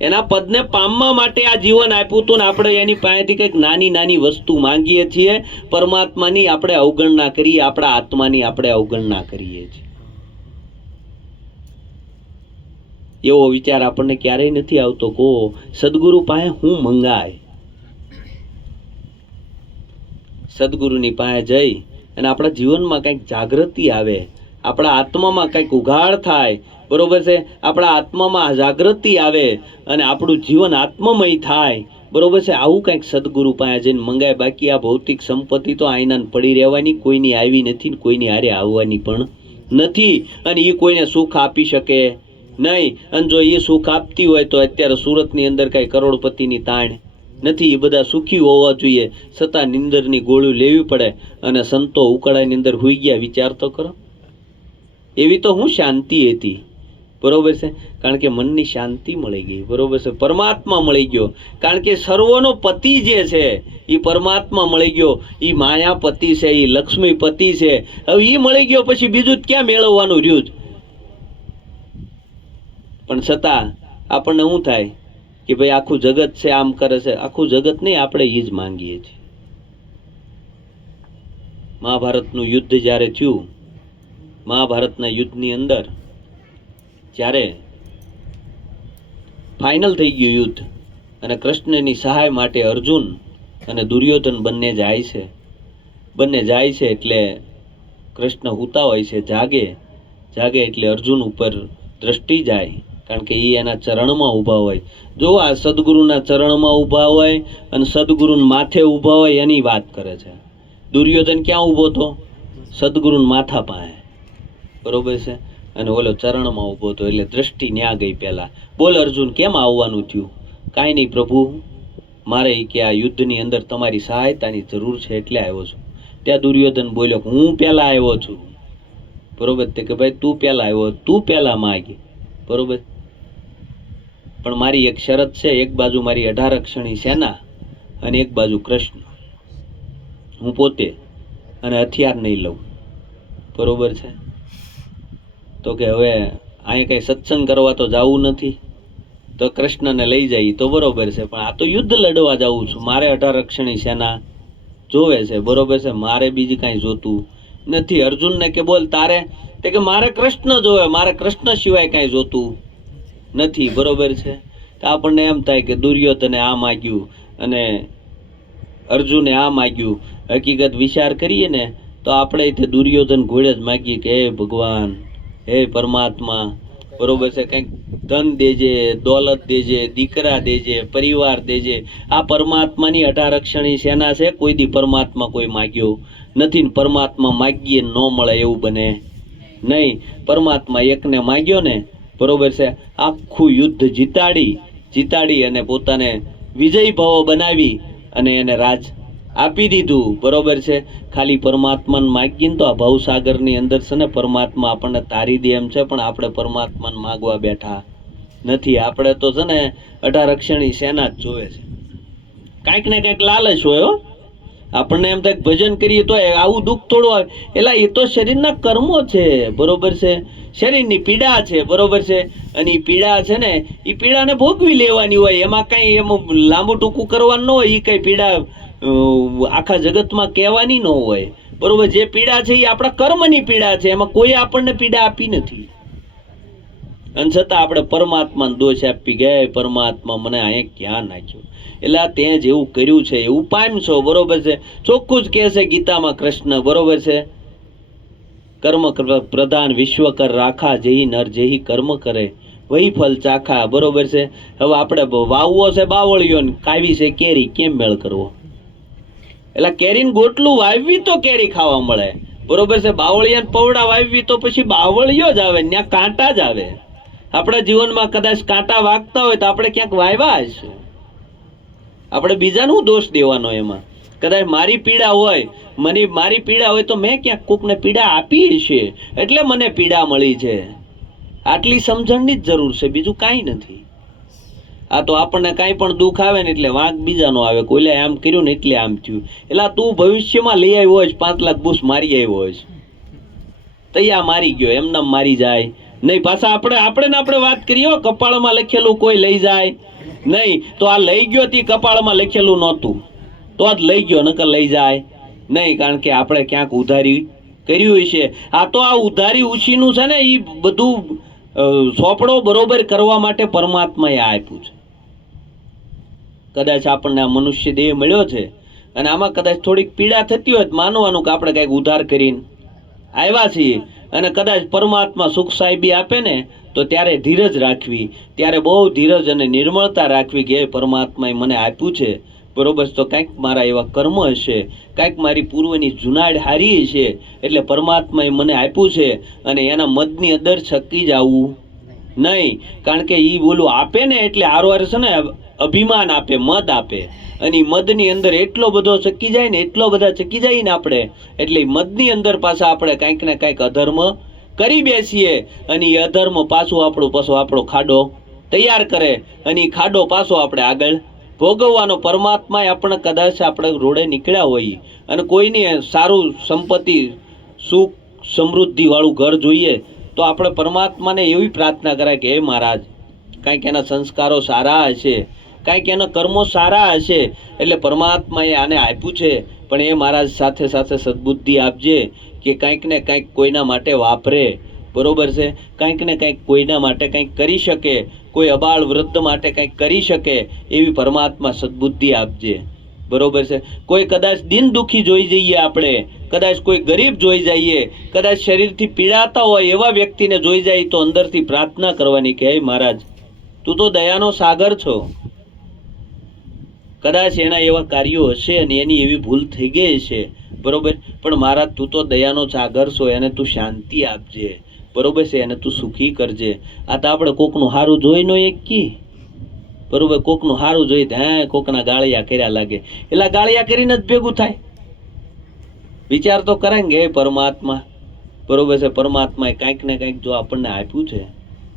એના પદને પામવા માટે આ જીવન આપ્યું હતું ને આપણે એની પાસેથી કંઈક નાની નાની વસ્તુ માંગીએ છીએ. પરમાત્માની આપણે અવગણના કરીએ, આપણા આત્માની આપણે અવગણના કરીએ છીએ. એવો વિચાર આપણને ક્યારેય નથી આવતો કો સદગુરુ પાસે હું મંગાય. સદગુરુની પાસે જઈ અને આપણા જીવનમાં કંઈક જાગૃતિ આવે, આપણા આત્મામાં કંઈક ઉઘાડ થાય, બરોબર છે. આપણા આત્મામાં જાગૃતિ આવે અને આપણું જીવન આત્મમય થાય, બરોબર છે. આવું કંઈક સદગુરુ પાસે જઈને મંગાય. બાકી આ ભૌતિક સંપત્તિ તો આઈનાને પડી રહેવાની, કોઈની આવી નથી ને કોઈની હારે આવવાની પણ નથી. અને એ કોઈને સુખ આપી શકે નહીં. અને જો એ સુખ આપતી હોય તો અત્યારે સુરતની અંદર કાંઈ કરોડપતિની તાણ નથી. એ બધા સુખી હોવા જોઈએ, છતાં નિંદરની ગોળીઓ લેવી પડે અને સંતો ઉકળાની અંદર હુઈ ગયા. વિચાર તો કરો, એવી તો હું શાંતિ હતી, બરોબર છે. કારણ કે મનની શાંતિ મળી ગઈ, બરોબર છે. પરમાત્મા મળી ગયો. કારણ કે સર્વોનો પતિ જે છે એ પરમાત્મા મળી ગયો. એ માયાપતિ છે, એ લક્ષ્મીપતિ છે. હવે એ મળી ગયો પછી બીજું ક્યાં મેળવવાનું રહ્યું? પણ છતાં આપણને શું થાય કે ભાઈ આખું જગત છે આમ કરે છે. આખું જગત નહીં, આપણે એ જ માંગીએ છીએ. મહાભારતનું યુદ્ધ જ્યારે થયું, મહાભારતના યુદ્ધની અંદર જ્યારે ફાઇનલ થઈ ગયું યુદ્ધ અને કૃષ્ણની સહાય માટે અર્જુન અને દુર્યોધન બંને જાય છે એટલે કૃષ્ણ હુતા હોય છે, જાગે એટલે અર્જુન ઉપર દ્રષ્ટિ જાય. કારણ કે એ એના ચરણમાં ઊભા હોય. જો આ સદગુરુના ચરણમાં ઊભા હોય અને સદગુરુના માથે ઊભા હોય એની વાત કરે છે. દુર્યોધન ક્યાં ઊભો હતો? સદગુરુના માથા પાસે, બરોબર છે. અને ઓલો ચરણમાં ઊભો હતો એટલે દ્રષ્ટિ ન્યા ગઈ. પહેલા બોલ અર્જુન, કેમ આવવાનું થયું? કાંઈ નહીં પ્રભુ, મારે કે આ યુદ્ધની અંદર તમારી સહાયતાની જરૂર છે એટલે આવ્યો છું. ત્યાં દુર્યોધન બોલ્યો કે હું પહેલા આવ્યો છું, બરોબર. તે કે ભાઈ તું પહેલા આવ્યો, તું પહેલા માગી, બરોબર. પણ મારી એક શરત છે, એક બાજુ મારી 18 અક્ષરની સેના અને એક બાજુ કૃષ્ણ, હું પોતે, અને હથિયાર નહીં લઉં. બરોબર છે? તો કે હવે અહીંયા કંઈ સત્સંગ કરવા તો જવું નથી, તો કૃષ્ણને લઈ જાય તો બરોબર છે, પણ આ તો યુદ્ધ લડવા જાઉં છું, મારે 18 અક્ષરની સેના જોવે છે. બરોબર છે? મારે બીજી કાંઈ જોતું નથી. અર્જુનને કે બોલ તારે, તે કે મારે કૃષ્ણ જોવે, મારે કૃષ્ણ સિવાય કાંઈ જોતું નથી. બરોબર છે? તો આપણને એમ થાય કે દુર્યોધને આ માગ્યું અને અર્જુને આ માગ્યું. હકીકત વિચાર કરીએ ને તો આપણે તે દુર્યોધન ઘોડે જ માગીએ કે હે ભગવાન, હે પરમાત્મા, બરોબર છે, કંઈક ધન દેજે, દોલત દેજે, દીકરા દેજે, પરિવાર દેજે. આ પરમાત્માની 18 અક્ષરની સેના છે, કોઈ દી પરમાત્મા કોઈ માગ્યો નથી ને પરમાત્મા માગીએ ન મળે એવું બને નહીં. પરમાત્મા એકને માગ્યો ને, બરોબર છે, આખું યુદ્ધ જીતાડી અને પોતાને વિજય ભાવો બનાવી અને એને રાજ આપી દીધું. બરોબર છે? ખાલી પરમાત્માને માગીને તો આ ભવસાગરની અંદર છે ને પરમાત્મા આપણને તારી દે એમ છે, પણ આપણે પરમાત્માને માગવા બેઠા નથી. આપણે તો છે ને 18 અક્ષરની સેના જ જોવે છે. કાંઈક ને કાંઈક લાલચ હોય. આપણને એમ થાય ભજન કરીએ તો આવું દુઃખ થોડું આવે, એટલે એ તો શરીરના કર્મો છે. બરોબર છે? શરીરની પીડા છે. બરોબર છે? અને એ પીડા છે ને, એ પીડાને ભોગવી લેવાની હોય, એમાં કાંઈ એમ લાંબુ ટૂંકું કરવાનું ન હોય. એ કંઈ પીડા આખા જગતમાં કહેવાની ન હોય. બરોબર? જે પીડા છે એ આપણા કર્મની પીડા છે, એમાં કોઈ આપણને પીડા આપી નથી. અને છતાં આપણે પરમાત્માને દોષ આપી ગયા, પરમાત્મા મને અહીંયા ક્યાં નાખ્યો. એટલે તે જેવું કર્યું છે એવું પામશો. બરોબર છે? ચોખ્ખું જ કહે છે ગીતામાં કૃષ્ણ. બરોબર છે? કર્મ પ્રધાન વિશ્વ કર રાખા, જેહી નર જેહી કર્મ કરે વહી ફલ ચાખા. બરોબર છે? હવે આપણે વાવવો છે બાવળીઓ ને કાવી છે કેરી, કેમ મેળ કરવો? એટલે કેરીને ગોટલું વાવવી તો કેરી ખાવા મળે. બરોબર છે? બાવળિયાને પવડા વાવવી તો પછી બાવળીઓ જ આવે, ત્યાં કાંટા જ આવે. આપણા જીવનમાં કદાચ કાંટા વાગતા હોય તો આપણે ક્યાંક વાવ્યા હશે. આપણે બીજાનું દોષ દેવાનો એમાં. કદાચ મારી પીડા હોય, મારી પીડા હોય તો મેં ક્યાંક કોકને પીડા આપી હશે એટલે મને પીડા મળી છે. આટલી સમજણની જ જરૂર છે, બીજું કાંઈ નથી. આ તો આપણને કાંઈ પણ દુઃખ આવે ને એટલે વાંક બીજાનો આવે, કોઈલે આમ કર્યું ને એટલે આમ થયું. એટલે તું ભવિષ્યમાં લઈ આવ્યો હોય 5 લાખ બૂસ મારી આવ્યો હોય, તૈયા મારી ગયો, એમને મારી જાય નહીં. પાછા આપણે વાત કરીએ, કપાળમાં લખેલું કોઈ લઈ જાય નહીં. તો આ લઈ ગયો તે કપાળમાં લખેલું નહોતું તો જ લઈ ગયો, નકર લઈ જાય નહીં. કારણ કે આપણે ક્યાંક ઉધારી કર્યું છે. આ તો આ ઉધારી ઉછીનું છે ને, એ બધું સોપડો બરોબર કરવા માટે પરમાત્માએ આપ્યું છે. કદાચ આપણને આ મનુષ્ય દેહ મળ્યો છે અને આમાં કદાચ થોડીક પીડા થતી હોય, માનવાનું કે આપણે કંઈક ઉધાર કરીને આવ્યા છીએ, અને કદાચ પરમાત્મા સુખ સાહેબી આપે ને તો ત્યારે ધીરજ રાખવી, ત્યારે બહુ ધીરજ અને નિર્મળતા રાખવી કે પરમાત્માએ મને આપ્યું છે. બરોબર? તો કંઈક મારા એવા કર્મ હશે, કંઈક મારી પૂર્વની જુનાડ હારી હશે, એટલે પરમાત્માએ મને આપ્યું છે. અને એના મદની અંદર છકી જવું નહીં. કારણ કે એ બોલું આપે ને એટલે આરવાર છે ને અભિમાન આપે, મદ આપે, અને એ મદની અંદર એટલો બધો ચકી જાય ને, એટલો બધા ચકી જાય ને આપણે, એટલે મદની અંદર પાછા આપણે કાંઈક ને કાંઈક અધર્મ કરી બેસીએ, અને એ અધર્મ પાછો આપણો ખાડો તૈયાર કરે, અને એ ખાડો પાછો આપણે આગળ ભોગવવાનો. પરમાત્માએ આપણે કદાચ આપણે રોડે નીકળ્યા હોઈએ અને કોઈને સારું સંપત્તિ, સુખ, સમૃદ્ધિ વાળું ઘર જોઈએ તો આપણે પરમાત્માને એવી પ્રાર્થના કરાય કે હે મહારાજ, કાંઈક એના સંસ્કારો સારા હશે, કાંઈક એના કર્મો સારા હશે, એટલે પરમાત્માએ આને આપ્યું છે, પણ એ મહારાજ સાથે સાથે સદબુદ્ધિ આપજે કે કાંઈક ને કાંઈક કોઈના માટે વાપરે. બરોબર છે? કાંઈક ને કાંઈક કોઈના માટે કંઈક કરી શકે, કોઈ અબાળ વૃદ્ધ માટે કંઈક કરી શકે એવી પરમાત્મા સદબુદ્ધિ આપજે. બરોબર છે? કોઈ કદાચ દિન દુઃખી જોઈ જઈએ આપણે, કદાચ કોઈ ગરીબ જોઈ જઈએ, કદાચ શરીરથી પીડાતા હોય એવા વ્યક્તિને જોઈ જાય તો અંદરથી પ્રાર્થના કરવાની કે હે મહારાજ, તું તો દયાનો સાગર છો. કદાચ એના એવા કાર્યો હશે અને એની એવી ભૂલ થઈ ગઈ છે. બરોબર? પણ મહારાજ તું તો દયાનો સાગર છો, એને તું શાંતિ આપજે. બરોબર છે? એને તું સુખી કરજે. આ તો આપણે કોકનું સારું જોઈ નો એક કી. બરોબર? કોકનું સારું જોઈ હે કોકના ગાળિયા કર્યા લાગે, એટલે ગાળિયા કરીને જ ભેગું થાય. વિચાર તો કરેંગે હે પરમાત્મા. બરોબર છે? પરમાત્માએ કાંઈક ને કાંઈક જો આપણને આપ્યું છે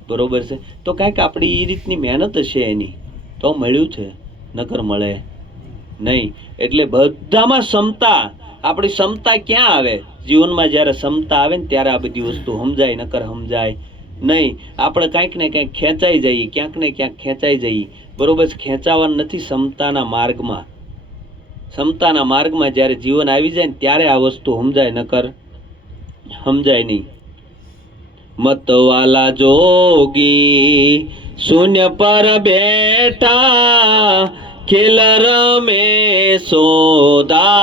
બરોબર છે. તો કાંઈક આપણી એ રીતની મહેનત હશે એની, તો મળ્યું છે, નકર મળે નહીં. એટલે બધામાં ક્ષમતા, આપણી ક્ષમતા ક્યાં આવે? જીવનમાં જ્યારે ક્ષમતા આવે ને ત્યારે આ બધી વસ્તુ સમજાય, નકર સમજાય નહીં. આપણે કાંઈક ને કાંઈક ખેંચાઈ જઈએ, ક્યાંક ને ક્યાંક ખેંચાઈ જઈએ, બરોબર છે. ખેંચાવાનું નથી ક્ષમતાના માર્ગમાં. ક્ષમતાના માર્ગમાં જ્યારે જીવન આવી જાય ને ત્યારે આ વસ્તુ સમજાય, નકર સમજાય નહીં. મતવાલા જોગી શૂન્ય પર બેઠા, ખેલ રમે સોદારા.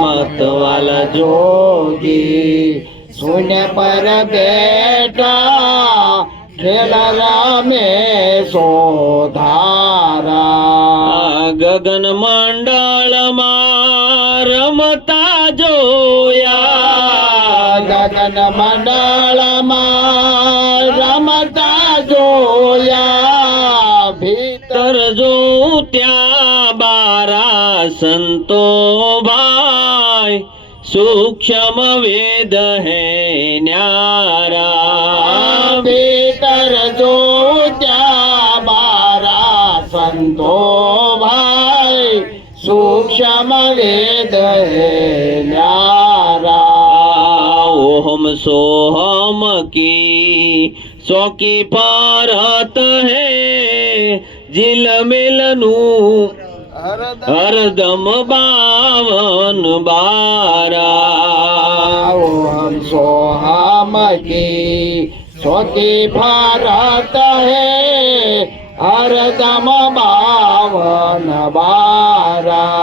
મતવાલા જોગી શૂન્ય પર બેઠા, ખેલ રમે સોધારા. ગગન મંડળમાં રમતા જોયા, ગગન મંડળમાં રમતા જોયા. ભીતર જોઉં ત્યાં બારા સંતો ભાઈ, સૂક્ષ્મ વેદ હે ન્યારા. ભીતર જોઉં ત્યાં બારા સંતો ભાઈ, સૂક્ષ્મ વેદ હે ન્યારા. ઓહમ સોહમ કી ચોકી પરત હે, જીલ મેલનું હરદમ બાવન બારા. ઓમ સોહમ કી ચોકી ભારત હે, હરદમ બાવન બારા.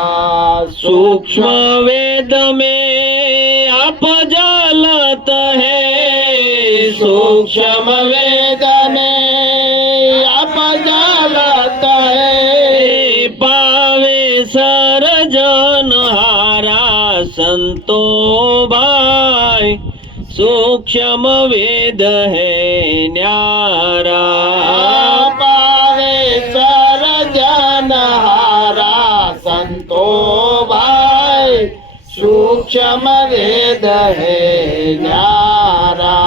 सूक्ष्म वेद में आप जलत है, सूक्ष्म वेद में आप जलत है. पावे सरजन हारा संतो भाई, सूक्ष्म वेद है न्यारा. पावे सरजन हारा संतो भाई, सूक्ष्म वेद है न्यारा.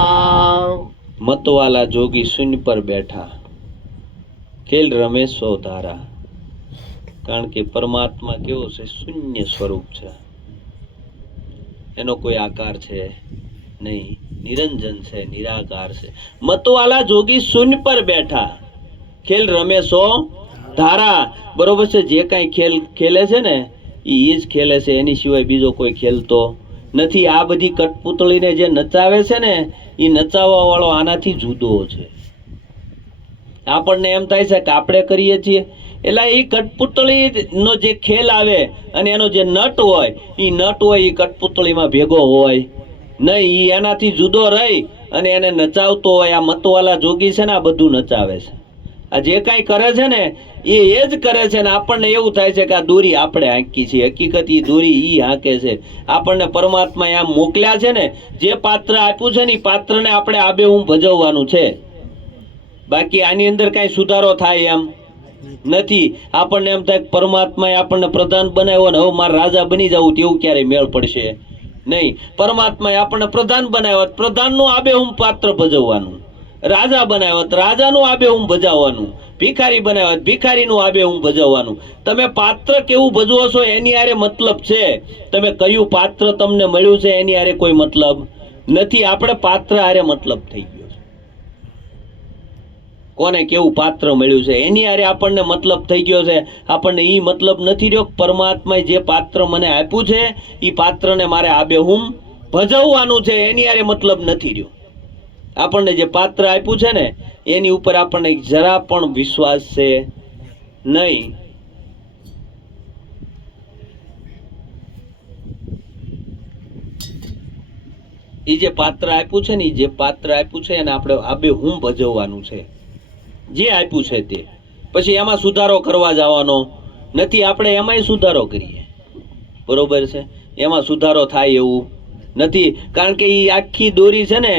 मतवाला जोगी शून्य पर बैठा, ખેલ રમે સો ધારા. કારણ કે પરમાત્મા કેવો છે? શૂન્ય સ્વરૂપ છે, એનો કોઈ આકાર છે નહીં, નિરંજન છે, નિરાકાર છે. મતવાલા જોગી શૂન્ય પર બેઠા, ખેલ રમે સો ધારા. બરોબર છે. જે કાંઈ ખેલ ખેલે છે ને એ જ ખેલે છે, એની સિવાય બીજો કોઈ ખેલતો નથી. આ બધી કઠપૂતળીને જે નચાવે છે ને, એ નચાવવા વાળો આનાથી જુદો છે. આપણને એમ થાય છે કે આપણે કરીએ છીએ, એટલે એ કઠપૂતળી નો જે ખેલ આવે અને એનો જે નટ હોય, એ નટ હોય એ કઠપૂતળીમાં ભેગો હોય નહીં, એ એનાથી જુદો રહી અને એને નચાવતો હોય. આ મતવાલા જોગી છે ને આ બધું નચાવે છે. આ જે કાંઈ કરે છે ને એ જ કરે છે ને આપણને એવું થાય છે કે આ દોરી આપણે હાંકી છે. હકીકત એ દોરી એ હાંકે છે. આપણને પરમાત્માએ આમ મોકલ્યા છે ને, જે પાત્ર આપ્યું છે ને એ પાત્રને આપણે આબેહૂબ ભજવવાનું છે. બાકી આની અંદર કાંઈ સુધારો થાય એમ નથી. આપણને એમ થાય પરમાત્માએ આપણને પ્રધાન બનાવ્યો ને હવે મારે રાજા બની જવું, તેવું ક્યારેય મેળ પડશે નહીં. પરમાત્માએ આપણને પ્રધાન બનાવ્યો, પ્રધાનનું આબેહૂબ પાત્ર ભજવવાનું. રાજા બનાવ્યો તો રાજાનું આબેહૂબ ભજવવાનું. ભિખારી બનાવ્યો તો ભિખારીનું આબેહૂબ ભજવવાનું. તમે પાત્ર કેવું ભજવો છો એની હારે મતલબ છે. તમે કયું પાત્ર તમને મળ્યું છે એની હારે કોઈ મતલબ નથી. આપણે પાત્ર હારે મતલબ થઈ ગયો. કોને કેવું પાત્ર મળ્યું છે એની હારે આપણને મતલબ થઈ ગયો છે. આપણને એ મતલબ નથી રહ્યો પરમાત્માએ જે પાત્ર મને આપ્યું છે એ પાત્રને મારે આબેહૂબ ભજવવાનું છે, એની હારે મતલબ નથી રહ્યો. આપણને જે પાત્ર આપ્યું છે ને એની ઉપર આપણને જરા પણ વિશ્વાસ છે નહીં. એ જે પાત્ર આપ્યું છે ને એ જે પાત્ર આપ્યું છે એને આપણે આબેહૂબ ભજવવાનું છે. જે આપ્યું છે તે પછી એમાં સુધારો કરવા જવાનો નથી. આપણે એમાંય સુધારો કરીએ, બરોબર છે, એમાં સુધારો થાય એવું નથી. કારણ કે એ આખી દોરી છે ને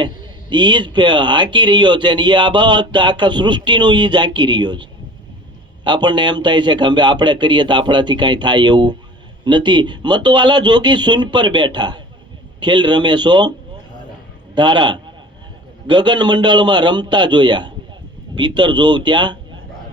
એ જ હાંકી રહ્યો છે ને એ આ બધા આખા સૃષ્ટિનું એ જ હાંકી રહ્યો છે. આપણને એમ થાય છે કે હવે આપણે કરીએ તો આપણાથી કાંઈ થાય એવું નથી. મતવાલા જોગી શૂન્ય પર બેઠા, ખેલ રમે સો ધારા. ગગન મંડળમાં રમતા જોયા, ભીતર જોઉં ત્યાં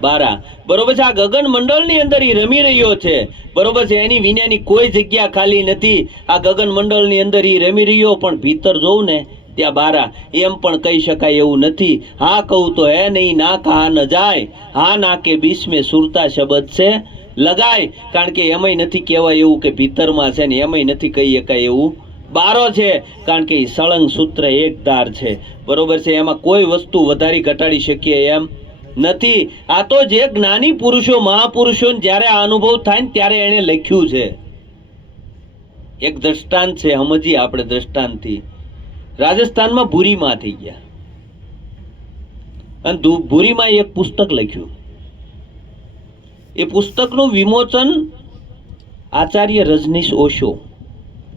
બારા. બરોબર છે. આ ગગન મંડળની અંદર એ રમી રહ્યો છે. બરોબર છે. એની વિનાની કોઈ જગ્યા ખાલી નથી. આ ગગન મંડળની અંદર એ રમી રહ્યો, પણ ભીતર જોઉં ને ત્યાં બારા. એમ પણ કહી શકાય એવું નથી. હા કહું તો હે નહીં, ના કહા ન જાય. હા ના કે બીચ મેં સુરતા શબ્દ છે લગાય. કારણ કે એમાંય નથી કહેવાય એવું કે ભીતરમાં છે, ને એમાંય નથી કહી શકાય એવું બારો છે. કારણ કે એ સળંગ સૂત્ર એક ધાર છે. બરોબર છે. એમાં કોઈ વસ્તુ વધારી ઘટાડી શકીએ એમ નથી. આ તો જે જ્ઞાની પુરુષો, મહાપુરુષો જ્યારે આ અનુભવ થાય ને ત્યારે એને લખ્યું છે. એક દ્રષ્ટાંત છે, સમજીએ આપણે દ્રષ્ટાંતથી. રાજસ્થાનમાં ભૂરીમાં થઈ ગયા અને ભૂરીમાં એક પુસ્તક લખ્યું. એ પુસ્તકનું વિમોચન આચાર્ય રજનીશ ઓશો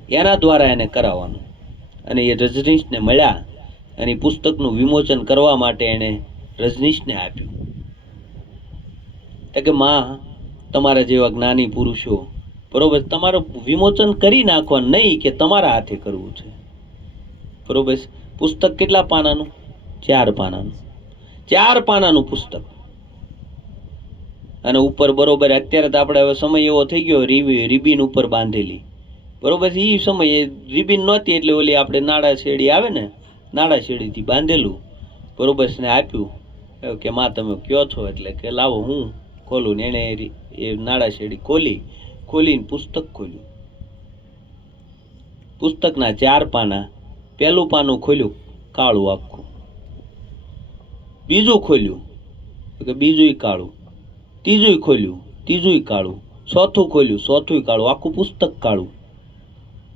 એના દ્વારા એને કરાવવાનું, અને એ રજનીશને મળ્યા અને એ પુસ્તકનું વિમોચન કરવા માટે એને રજનીશને આપ્યું. કે માં, તમારા જેવા જ્ઞાની પુરુષો, બરોબર, તમારું વિમોચન કરી નાખવાનું, નહીં કે તમારા હાથે કરવું છે. બરોબર. પુસ્તક કેટલા પાનાનું? 4 પાનાનું. 4 પાનાનું પુસ્તક. અને ઉપર બરોબર, અત્યારે તો આપણે હવે સમય એવો થઈ ગયો, રિબીન ઉપર બાંધેલી. બરોબર. એ સમયે રિબીન નહોતી, એટલે ઓલી આપણે નાડા શેડી આવે ને, નાડા શેડીથી બાંધેલું. બરોબર ને આપ્યું કે માં તમે કયો છો, એટલે કે લાવો હું ખોલું. ને એને એ નાડા શેડી ખોલીને પુસ્તક ખોલ્યું. પુસ્તકના 4 પાના. પહેલું પાનું ખોલ્યું, કાળું આખું. બીજું ખોલ્યું કે બીજું કાળું. ત્રીજું ખોલ્યું, ત્રીજું કાળું. ચોથું ખોલ્યું, ચોથું કાળું. આખું પુસ્તક કાળું.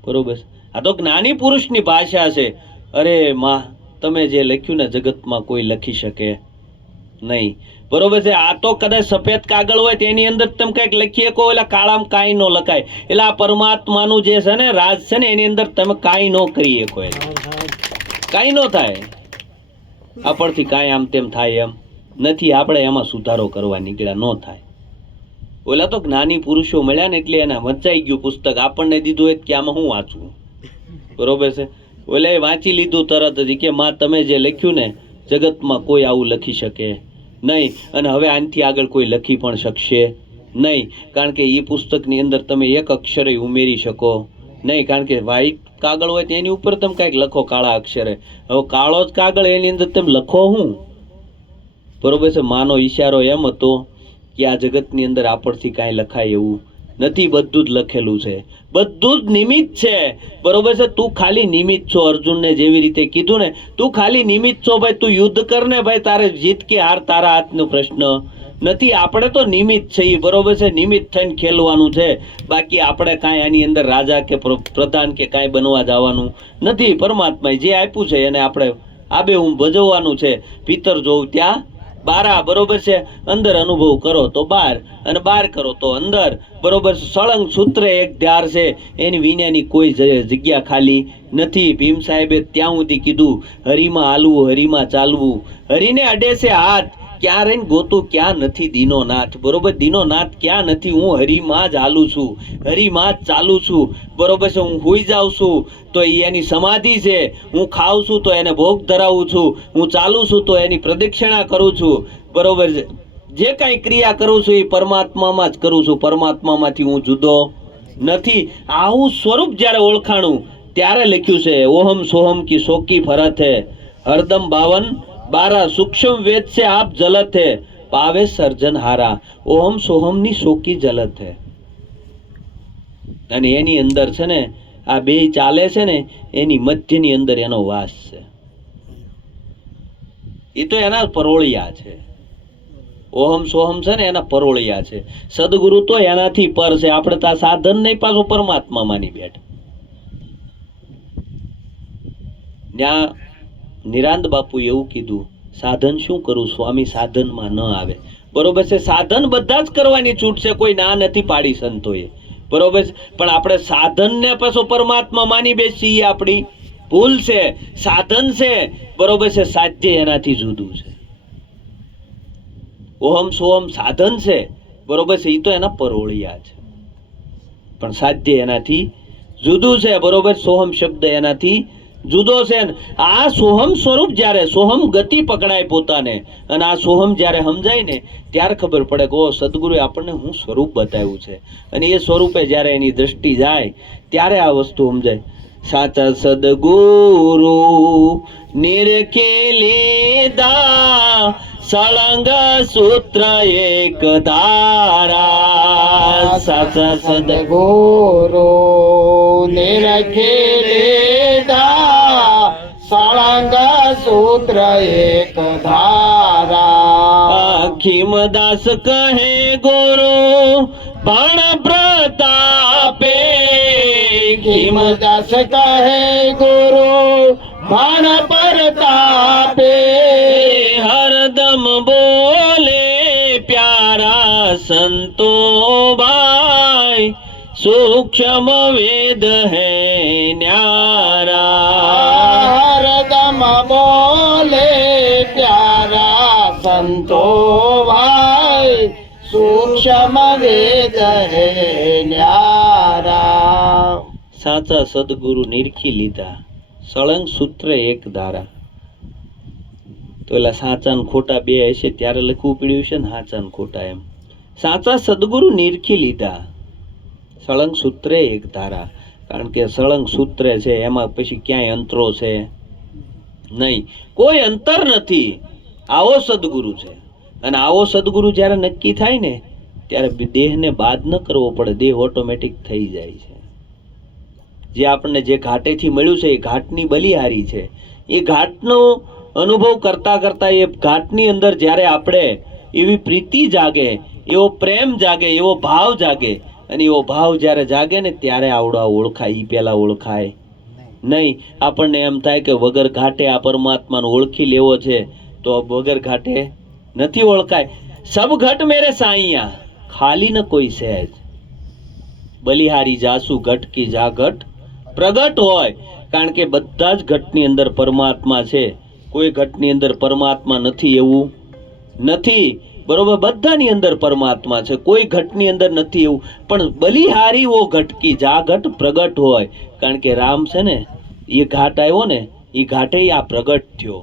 બરોબર. આ તો જ્ઞાની પુરુષની ભાષા છે. અરે માં, તમે જે લખ્યું ને જગતમાં કોઈ લખી શકે નહીં. બરોબર છે. આ તો કદાચ સફેદ કાગળ હોય તેની અંદર તમે કંઈક લખી શકો, એટલે કાળામાં કાંઈ ન લખાય. એટલે આ પરમાત્માનું જે છે ને રાજ છે ને, એની અંદર તમે કાંઈ ન કરી શકો, કાંઈ ન થાય. આપણથી કાંઈ આમ તેમ થાય એમ નથી. આપણે એમાં સુધારો કરવા નીકળ્યા, ન થાય. ઓલા તો જ્ઞાની પુરુષો મળ્યા ને એટલે એને વંચાઈ ગયું પુસ્તક. આપણને દીધું હોય કે આમાં હું વાંચવું. બરોબર છે. ઓલા વાંચી લીધું તરત જ કે માં, તમે જે લખ્યું ને જગતમાં કોઈ આવું લખી શકે નહીં, અને હવે આનાથી આગળ કોઈ લખી પણ શકશે નહીં. કારણ કે એ પુસ્તકની અંદર તમે એક અક્ષરે ઉમેરી શકો નહીં. કારણ કે વ્હાઈટ કાગળ હોય તેની ઉપર તમે કાંઈક લખો કાળા અક્ષરે. હવે કાળો જ કાગળ, એની અંદર તમે લખો હું. બરોબર છે. માનો ઈશારો એમ હતો કે આ જગતની અંદર આપણથી કાંઈ લખાય એવું નથી. બધું જ લખેલું છે, બધું જ નિમિત્ત છે. બરોબર છે. તું ખાલી નિમિત્ત છો. અર્જુનને જેવી રીતે કીધું ને, તું ખાલી નિમિત્ત છો ભાઈ. તું યુદ્ધ કર ને ભાઈ, તારે જીત કે હાર તારા હાથનો પ્રશ્ન નથી. આપણે તો નિમિત્ત છે. બરોબર છે. નિમિત્ત થઈને ખેલવાનું છે. બાકી આપણે કાંઈ આની અંદર રાજા કે પ્રધાન કે કાંઈ બનવા જવાનું નથી. પરમાત્માએ જે આપ્યું છે એને આપણે આબે હું ભજવવાનું છે. ભીતર જોઉં ત્યાં બારા. બરોબર છે. અંદર અનુભવ કરો તો બહાર, અને બહાર કરો તો અંદર. બરોબર. સળંગ સૂત્ર એક ધાર છે. એની વિનાની કોઈ જગ્યા ખાલી નથી. ભીમ સાહેબે ત્યાં સુધી કીધું, હરિમાં હાલવું, હરિમાં ચાલવું. હરિને અડે છે હાથ, ક્યાં રહીને ગોતું ક્યાં નથી દીનો નાથ. બરોબર. દીનો નાથ ક્યાં નથી. હું હરિમાં જ હાલું છું, હરિમાં જ ચાલું છું. બરોબર છે. હું હોઈ જાઉં છું તો એની સમાધિ છે. હું ખાઉં છું તો એને ભોગ ધરાવું છું. હું ચાલું છું તો એની પ્રદક્ષિણા કરું છું. બરોબર છે. જે કાંઈ ક્રિયા કરું છું એ પરમાત્મામાં જ કરું છું. પરમાત્મામાંથી હું જુદો નથી. આવું સ્વરૂપ જ્યારે ઓળખાણું ત્યારે લખ્યું છે, ઓહમ સોહમ કી શોકી ફરત હે, હરદમ 52 સૂક્ષ્મ વેદ છે આપ જલત હે, પાવે સર્જન હારા. ઓહમ સોહમ ની શોકી જલત હે. અને એની અંદર છે ને આ બે ચાલે છે ને, એની મધ્યની અંદર એનો વાસ છે. એ તો એના પરોળિયા છે. ઓહમ સોહમ છે ને એના પરોળિયા છે. સદગુરુ તો એનાથી પર છે. આપણે તો આ સાધન નહીં, પાછું પરમાત્મા માની બેઠ. ત્યાં નિરાંત બાપુ એવું કીધું, સાધન શું કરું સ્વામી, સાધનમાં ન આવે. બરોબર છે. સાધન બધા જ કરવાની છૂટ છે, કોઈ ના નથી પાડી સંતોએ. બરોબર છે. પણ આપણે સાધનને પાછો પરમાત્મા માની બેસી, એ આપણી ભૂલ છે. સાધન છે, બરોબર છે, સાધ્ય એનાથી જુદું છે. ઓહમ સોહમ સાધન છે, બરોબર છે, એ તો એના પરોળિયા છે. પણ સાધ્ય એનાથી જુદું છે. બરોબર. સોહમ શબ્દ એનાથી જુદો છે ને આ સોહમ સ્વરૂપ જ્યારે સોહમ ગતિ પકડાય પોતાને અને આ સોહમ જ્યારે સમજાય ને ત્યારે ખબર પડે કે ઓ સદગુરુએ આપણને હું સ્વરૂપ બતાવ્યું છે અને એ સ્વરૂપે જ્યારે એની દ્રષ્ટિ જાય ત્યારે આ વસ્તુ સમજાય. સાચા સદગુરુ નિરખે લીધા સળંગ સૂત્ર એક ધારા. સાચા સદગુરુ નિરખે લીધા સળંગ સૂત્ર એક ધારા. ખીમદાસ કહે ગુરુ ભણ પ્રતાપે. ખીમદાસ કહે ગુરુ ભણ પ્રતાપે. હરદમ બોલે પ્યારા સંતો ભાઈ સૂક્ષ્મ વેદ હે ન્યારા. હરદમ બોલે પ્યારા સંતો ભાઈ સૂક્ષ્મ વેદ હે ન્યારા. સાચા સદગુરુ નિરખી લીધા સળંગ સૂત્ર એક ધારા. તો એલા સાચા ને ખોટા બે હશે ત્યારે લખવું પડ્યું છે ને સાચા ને ખોટા એમ. સાચા સદગુરુ નિરખી લીધા સળંગ સૂત્રે એક ધારા. કારણ કે સળંગ સૂત્ર છે એમાં પછી ક્યાંય અંતરો છે નહીં, કોઈ અંતર નથી. આવો સદગુરુ છે અને આવો સદગુરુ જ્યારે નક્કી થાય ને ત્યારે દેહને બાદ ન કરવો પડે, દેહ ઓટોમેટિક થઈ જાય છે. જે આપણને જે ઘાટેથી મળ્યું છે એ ઘાટની બલિહારી છે. એ ઘાટનો અનુભવ કરતા કરતા એ ઘાટની અંદર જ્યારે આપણે એવી પ્રીતિ જાગે, એવો પ્રેમ જાગે, એવો ભાવ જાગે અને એવો ભાવ જ્યારે જાગે ને ત્યારે આવડા ઓળખાય. એ પહેલા ઓળખાય નહીં. આપણને એમ થાય કે વગર ઘાટે આ પરમાત્માને ઓળખી લેવો છે તો વગર ઘાટે નથી ઓળખાય. સબ ઘટ મેરે સાઈયા ખાલી ન કોઈ સહેજ બલિહારી જાસુ ઘટ કી જા ઘટ પ્રગટ હોય. કારણ કે બધા જ ઘટની અંદર પરમાત્મા છે, કોઈ ઘટની અંદર પરમાત્મા નથી એવું નથી. બરોબર, બધાની અંદર પરમાત્મા છે, કોઈ ઘટની અંદર નથી એવું. પણ બલિહારી વો ઘટ કી જા ઘટ પ્રગટ હોય. કારણ કે રામ છે ને એ ઘાટ આવ્યો ને એ ઘાટે આ પ્રગટ થયો.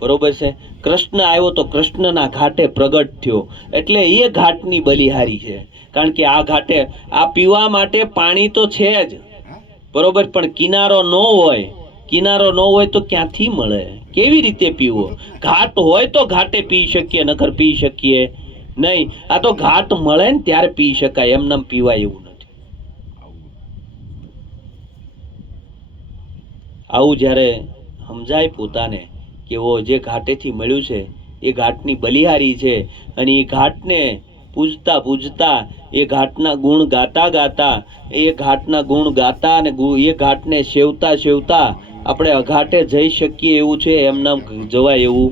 બરોબર છે, કૃષ્ણ આવ્યો તો કૃષ્ણના ઘાટે પ્રગટ થયો. એટલે એ ઘાટની બલિહારી છે. કારણ કે આ ઘાટે આ પીવા માટે પાણી તો છે જ, બરોબર, પણ કિનારો ન હોય, કિનારો ન હોય તો ક્યાંથી મળે, કેવી રીતે પીવો? ઘાટ હોય તો ઘાટે પી શકીએ, નકર પી શકીએ નહીં. આ તો ઘાટ મળે ને ત્યારે પી શકાય, એમને પીવાય એવું નથી. આવું જ્યારે સમજાય પોતાને કે ઓ જે ઘાટેથી મળ્યું છે એ ઘાટની બલિહારી છે અને એ ઘાટને પૂજતા પૂજતા એ ઘાટના ગુણ ગાતા ગાતા એ ઘાટના ગુણ ગાતા અને એ ઘાટને સેવતા સેવતા આપણે અઘાટે જઈ શકીએ એવું છે, એમનામ જવાય એવું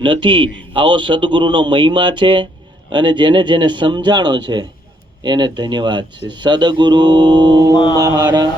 નથી. આવો સદગુરુનો મહિમા છે અને જેને જેને સમજાણો છે એને ધન્યવાદ છે. સદગુરુ મહારાજ.